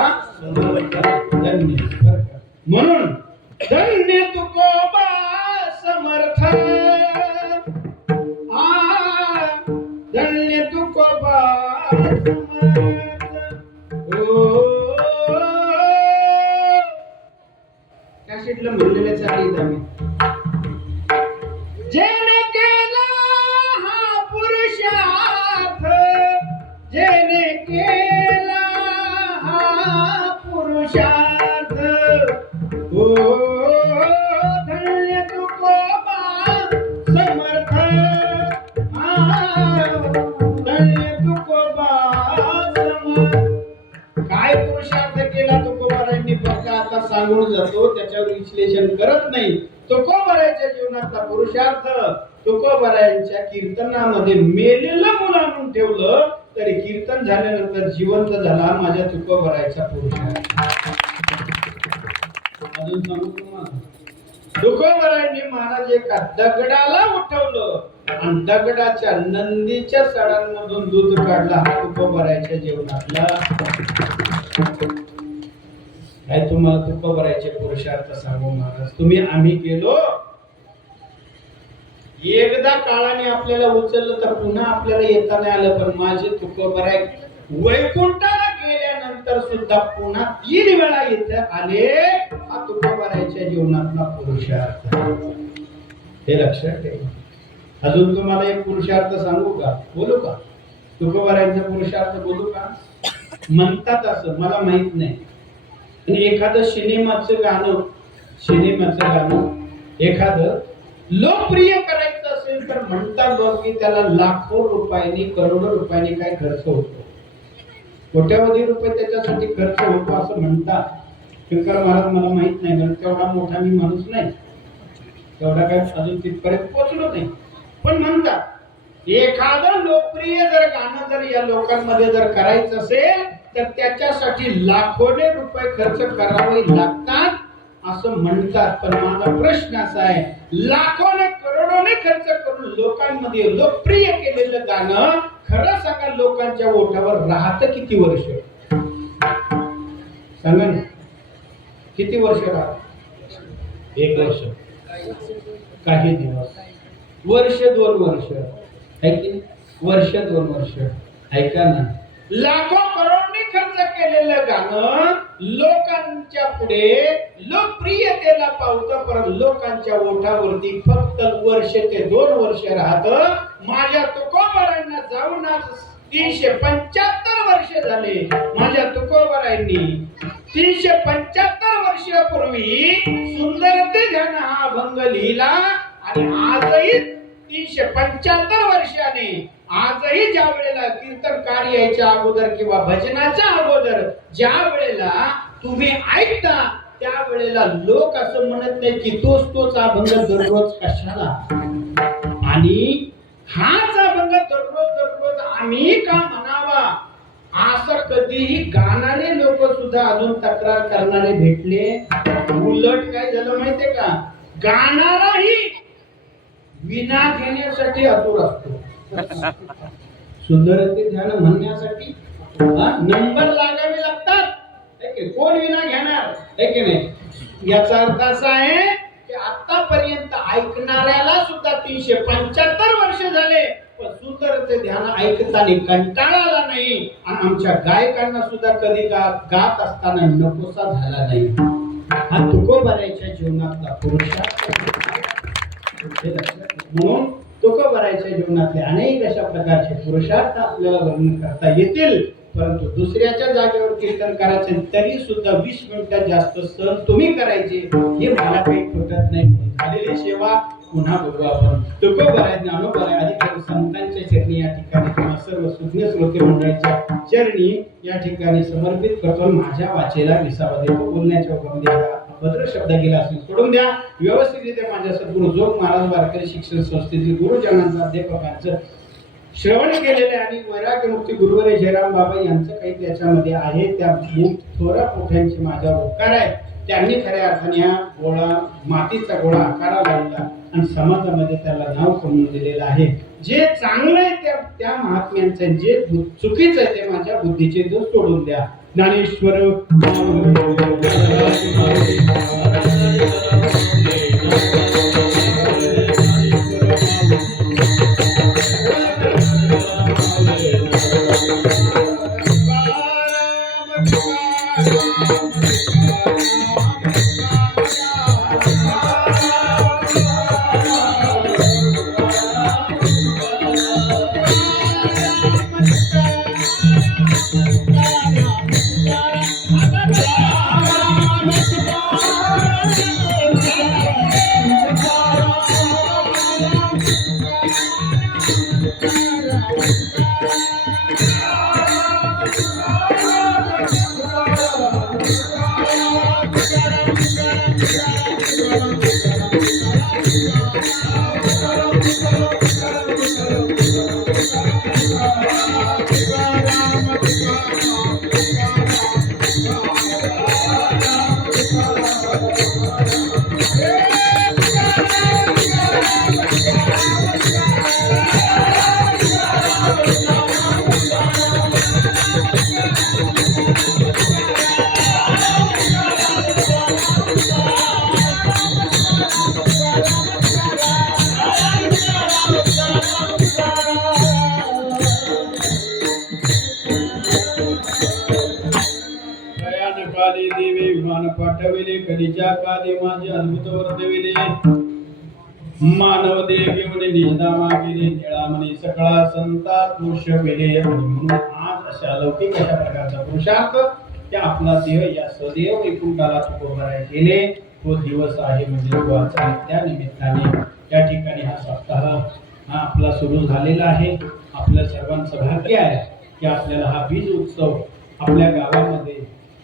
धन्य. म्हणून धन्य तुकोबा समर्थ. धन्य तुकोबा समर्थ. कॅसेटला म्हणलेल्या चाळीत आम्ही जेने केला हा पुरुषार्थ. जेने केला हा पुरुषार्थ. ओ धन्य तुकोबा समर्थ. धन्य तुकोबा समर्थ. काय पुरुषार्थ केला तुकोबारांनी फक्त आता सांगून जातो, त्याच्यावर विश्लेषण करत नाही. तुकोबाराच्या जीवनातला पुरुषार्थ तुकोबारायांच्या कीर्तनामध्ये मेलेलं मुलं आणून ठेवलं तरी कीर्तन झाल्यानंतर जिवंत झाला माझ्या तुकोबाराच्या पुरुषार्थ. अजून सांगू तुम्हाला. तुकोबारांनी महाराज एका दगडाला उठवलं आणि दगडाच्या नंदीच्या सडांमधून दूध काढला. हा तुकोबाराच्या जीवनातला. काय तुम्हाला तुकोबाराचे पुरुषार्थ सांगू महाराज. आम्ही केलो. एकदा काळाने आपल्याला उचललं तर पुन्हा आपल्याला येता नाही आलं. पण माझे तुकोबाराय वैकुंठाला गेल्यानंतर सुद्धा पुन्हा 3 वेळा इथे आले. हा तुकोबाराच्या जीवनातला पुरुषार्थ. हे लक्षात ठेवा. अजून तुम्हाला एक पुरुषार्थ सांगू का? बोलू का? तुकोबारायांचा पुरुषार्थ बोलू का? म्हणतात असं मला माहित नाही. एखादं सिनेमाचं गाणं एखादं लोकप्रिय करायचं असेल तर म्हणतात लोक की त्याला लाखो रुपयांनी करोडो रुपयांनी काय खर्च होतो. कोट्यावधी रुपये त्याच्यासाठी खर्च होतो असं म्हणतात. शंकर महाराज मला माहित नाही, कारण तेवढा मोठा मी माणूस नाही, तेवढा काय अजून तिथपर्यंत पोहोचलो नाही. पण म्हणतात एखादं लोकप्रिय जर गाणं जर या लोकांमध्ये जर करायचं असेल तर त्याच्यासाठी लाखोने रुपये खर्च करावे लागतात असं म्हणतात. पण माझा प्रश्न असा आहे, लाखोने करोडो करोडोने खर्च करून लोकांमध्ये लोकप्रिय केलेलं गाणं खरं सांगा लोकांच्या ओठावर राहतं किती वर्ष? सांगा ना, किती वर्ष राहत? 1 वर्ष, काही दिवस, वर्ष 2 वर्ष, है की नाही? वर्ष 2 वर्ष. ऐका ना, लाखो करोडने खर्च केलेलं गाणं लोकांच्या पुढे लोकप्रियतेला पावतं, परंतु लोकांच्या ओठावरती फक्त वर्ष ते 2 वर्ष राहतं. माझ्या तुकोबारांना जाऊन आज 375 वर्ष झाले. माझ्या तुकोबारांनी 375 वर्षापूर्वी सुंदर ते ध्यान हा अभंग लिहिला आणि आजही 375 वर्षाने आजही ज्या वेळेला कीर्तन कार्य यायच्या अगोदर किंवा भजनाच्या अगोदर ज्या वेळेला तुम्ही ऐकता त्या वेळेला लोक असं म्हणत नाही की तोच अभंग दररोज कशाला, आणि हाच अभंग दररोज आम्ही का म्हणावा असं कधीही गाणारे लोक सुद्धा अजून तक्रार करणारे भेटले. उलट काय झालं माहितीये का, गाणाराही विना घेण्यासाठी आतुर असतो. सुंदर ते ध्यान म्हणण्यासाठी नंबर लागावे लागतात. कोण विना घेणार, है की नाही? याचा अर्थ असा आहे की आतापर्यंत ऐकणाऱ्याला सुद्धा 375 वर्ष झाले, पण सुंदर ते ध्यान ऐकताना कंटाळा आला नाही आणि आमच्या गायकांना सुद्धा कधी गात असताना नकोसा झाला नाही. हा तुकोबाराच्या जीवनातला पुरुषार्थ. म्हणून तुकोबाराच्या जीवनातले अनेक अशा प्रकारचे पुरुषार्थ आपल्याला वर्णन करता येतील, परंतु दुसऱ्याच्या जागेवर कीर्तन करायचे तरी सुद्धा 20 मिनिटात जास्त सहन तुम्ही करायचे हे मला काही पटत नाही. झालेली सेवा पुन्हा बघू आपण. तुकोबारा ज्ञानोबारा अधिकारी संतांच्या चरणी या ठिकाणी किंवा सर्व सुज्ञ श्रोते मंडळाच्या चरणी या ठिकाणी समर्पित करतो. माझ्या वाचेला विसावा देतो. बोलण्याच्या ओघामध्ये भद्र शब्द गेला असेल सोडून द्या. व्यवस्थितरित्या माझ्या सद्गुरू जोग महाराज वारकरी शिक्षण संस्थेतील गुरुजनांचं अध्यापकांचं श्रवण केलेले आणि वैराग्य मुक्ती गुरुवरे जयराम बाबा यांचं काही त्याच्यामध्ये आहे. त्या थोड्या पोठ्यांचे माझ्यावर उपकार आहे. त्यांनी खऱ्या अर्थाने हा गोळा मातीचा गोळा आकाराला दिला आणि समाजामध्ये त्याला नाव करून दिलेलं आहे. जे चांगलं आहे त्या महात्म्यांचं, जे चुकीचं आहे ते माझ्या बुद्धीचे दोष सोडून द्या. ज्ञानेश्वर काली देवे विमान पाठविले, कलीच्या काली माझे अद्भुत वर्तविले. मानव देव घेऊन निजदा मागिले, निळामणी सकळा संता पुरुषविले. म्हणून आज अशा लौकिक अशा प्रकारचा पुरुषार्थ त्या आपला देव या सदैव वैकुंठाला तुकोबारा केले तो दिवस आहे म्हणजे गोवाचा. त्या निमित्ताने या ठिकाणी हा सप्ताह हा आपला सुरू झालेला आहे. आपल्या सर्वांचं भाग्य आहे की आपल्याला हा बीज उत्सव आपल्या गावामध्ये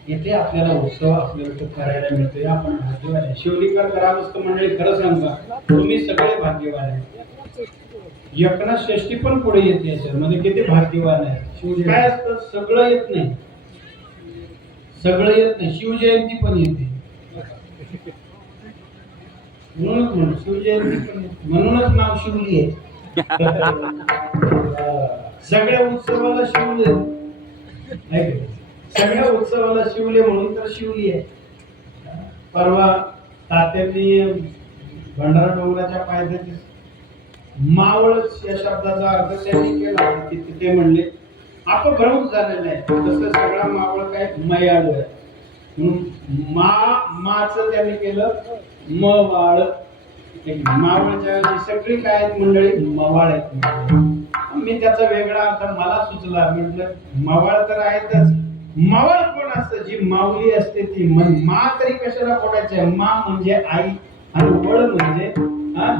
येथे आपल्याला उत्सव आपल्याला करायला मिळतोय. आपण भाग्यवान आहे. शिवलिकर ग्रामस्थ मंडळी खरं सांगा तुम्ही सगळे भाग्यवान आहे. एकनाथ षष्ठी पण पुढे येते याच्यामध्ये किती भाग्यवान आहे. काय असतं सगळं येत नाही, सगळं येत नाही. शिवजयंती पण येते. म्हणूनच म्हणून शिवजयंती पण म्हणूनच नाव शिवली आहे. सगळ्या उत्सवाला शिवले नाही का? सगळ्या उत्सवाला शिवले म्हणून तर शिवली आहे. परवा तात्यांनी भंडारा डोंगराच्या पायथ्याची मावळ या शब्दाचा अर्थ त्यांनी केला की ते म्हणले अपभ्रंश झालेला आहे. तसं सगळा मावळ काय मयाळू आहे म्हणून माचं त्यांनी केलं मवाळ. मावळच्या सगळी काय मंडळी मवाळ आहेत. मी त्याचा वेगळा अर्थ मला सुचला. म्हटलं मवाळ तर आहेतच, मावळ कोण असतं? जी माऊली असते ती. मा तरी कशाला फोडायचे? मा म्हणजे आई आणि वळ म्हणजे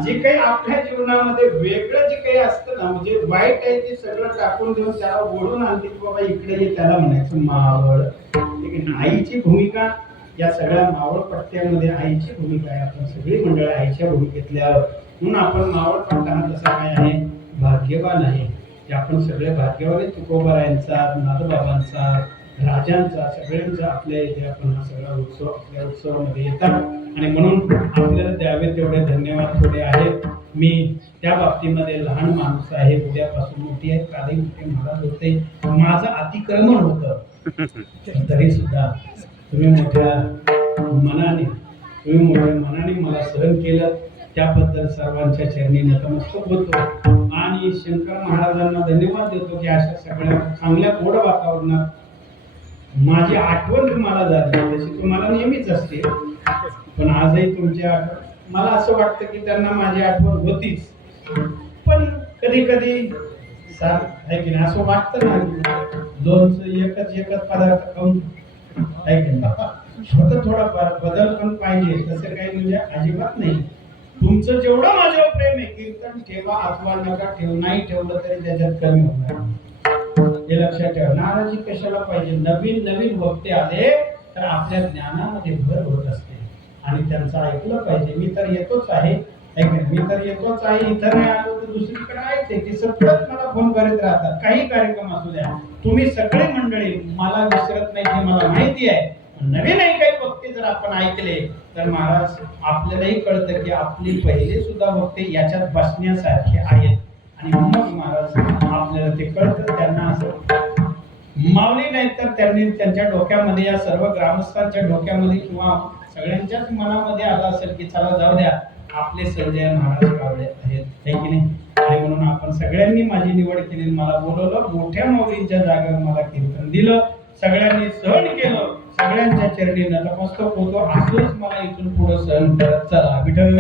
जे काही आपल्या जीवनामध्ये वेगळं जे काही असतं ना, म्हणजे वाईट आहे ते सगळं टाकून देऊन त्याला ओढून आणते की बाबा इकडे ये, त्याला म्हणायचं मावळ. आईची भूमिका या सगळ्या मावळ पट्ट्यामध्ये आईची भूमिका आहे. आपण सगळी मंडळ आईच्या भूमिकेतल्या आहोत म्हणून आपण मावळ पट्टा हा तसा काय आहे? भाग्यवान आहे की आपण सगळे भाग्यवान आहे. तुकोबारायांचा, नाथबाबांचा, राजांचा, सगळ्यांचा आपल्या इथे आपण हा सगळा उत्सव आपल्या उत्सवामध्ये येतात आणि म्हणून आपल्याला द्यावे तेवढे धन्यवाद थोडे आहेत. मी त्या बाबतीमध्ये लहान माणूस आहे, उद्यापासून मोठी आहे. कालही मोठे महाराज होते, माझं अतिक्रमण होतं, तरी सुद्धा तुम्ही मोठ्या मनाने मला सहन केलं त्याबद्दल सर्वांच्या चरणी नतमस्तक होतो आणि शंकर महाराजांना धन्यवाद देतो की अशा सगळ्या चांगल्या गोड वातावरणात माझी आठवण तुम्हाला झाली. तशी तुम्हाला नेहमीच असते, पण आजही तुमची आठवण मला असं वाटतं की त्यांना माझी आठवण होतीच. पण कधी कधी आहे की नाही असं वाटतं ना, दोनचं एकच पदार्थ खाऊन आहे की नाही, थोडा बदल पण पाहिजे. तसं काही म्हणजे अजिबात नाही. तुमचं जेवढं माझ्यावर प्रेम आहे कीर्तन ठेवा अथवा नका ठेवू, नाही ठेवलं तरी त्याच्यात कमी होणार. हे लक्षात ठेवा. नाराजी कशाला पाहिजे? नवीन नवीन वक्ते आले तर आपल्या ज्ञानामध्ये भर होत असते आणि त्यांचं ऐकलं पाहिजे. मी तर येतोच आहे, इथं नाही आलो तर दुसरीकडे आहेच आहे. ते सतत मला फोन करत राहतात, काही कार्यक्रम असू द्या. तुम्ही सगळे मंडळी मला विसरत नाही हे मला माहिती आहे. नवीनही काही वक्ते जर आपण ऐकले तर महाराज आपल्यालाही कळतं की आपली पहिले सुद्धा वक्ते याच्यात बसण्यासारखे आहेत आणि मग महाराज आपल्याला ते कळतं. त्यांना असं मावली नाही तर त्यांनी त्यांच्या डोक्यामध्ये, या सर्व ग्रामस्थांच्या डोक्यामध्ये किंवा सगळ्यांच्याच मनामध्ये आलं असेल की चला जाऊ द्या, आपले संजय महाराज कावळे आहेत, है की नाही? आणि म्हणून आपण सगळ्यांनी माझी निवड केली, मला बोलवलं, मोठ्या माऊलींच्या जागेवर मला कीर्तन दिलं, सगळ्यांनी सहन केलं, सगळ्यांच्या चरणी नतमस्तक होतो. असंच मला इथून पुढे सहन करत चला. विठ्ठल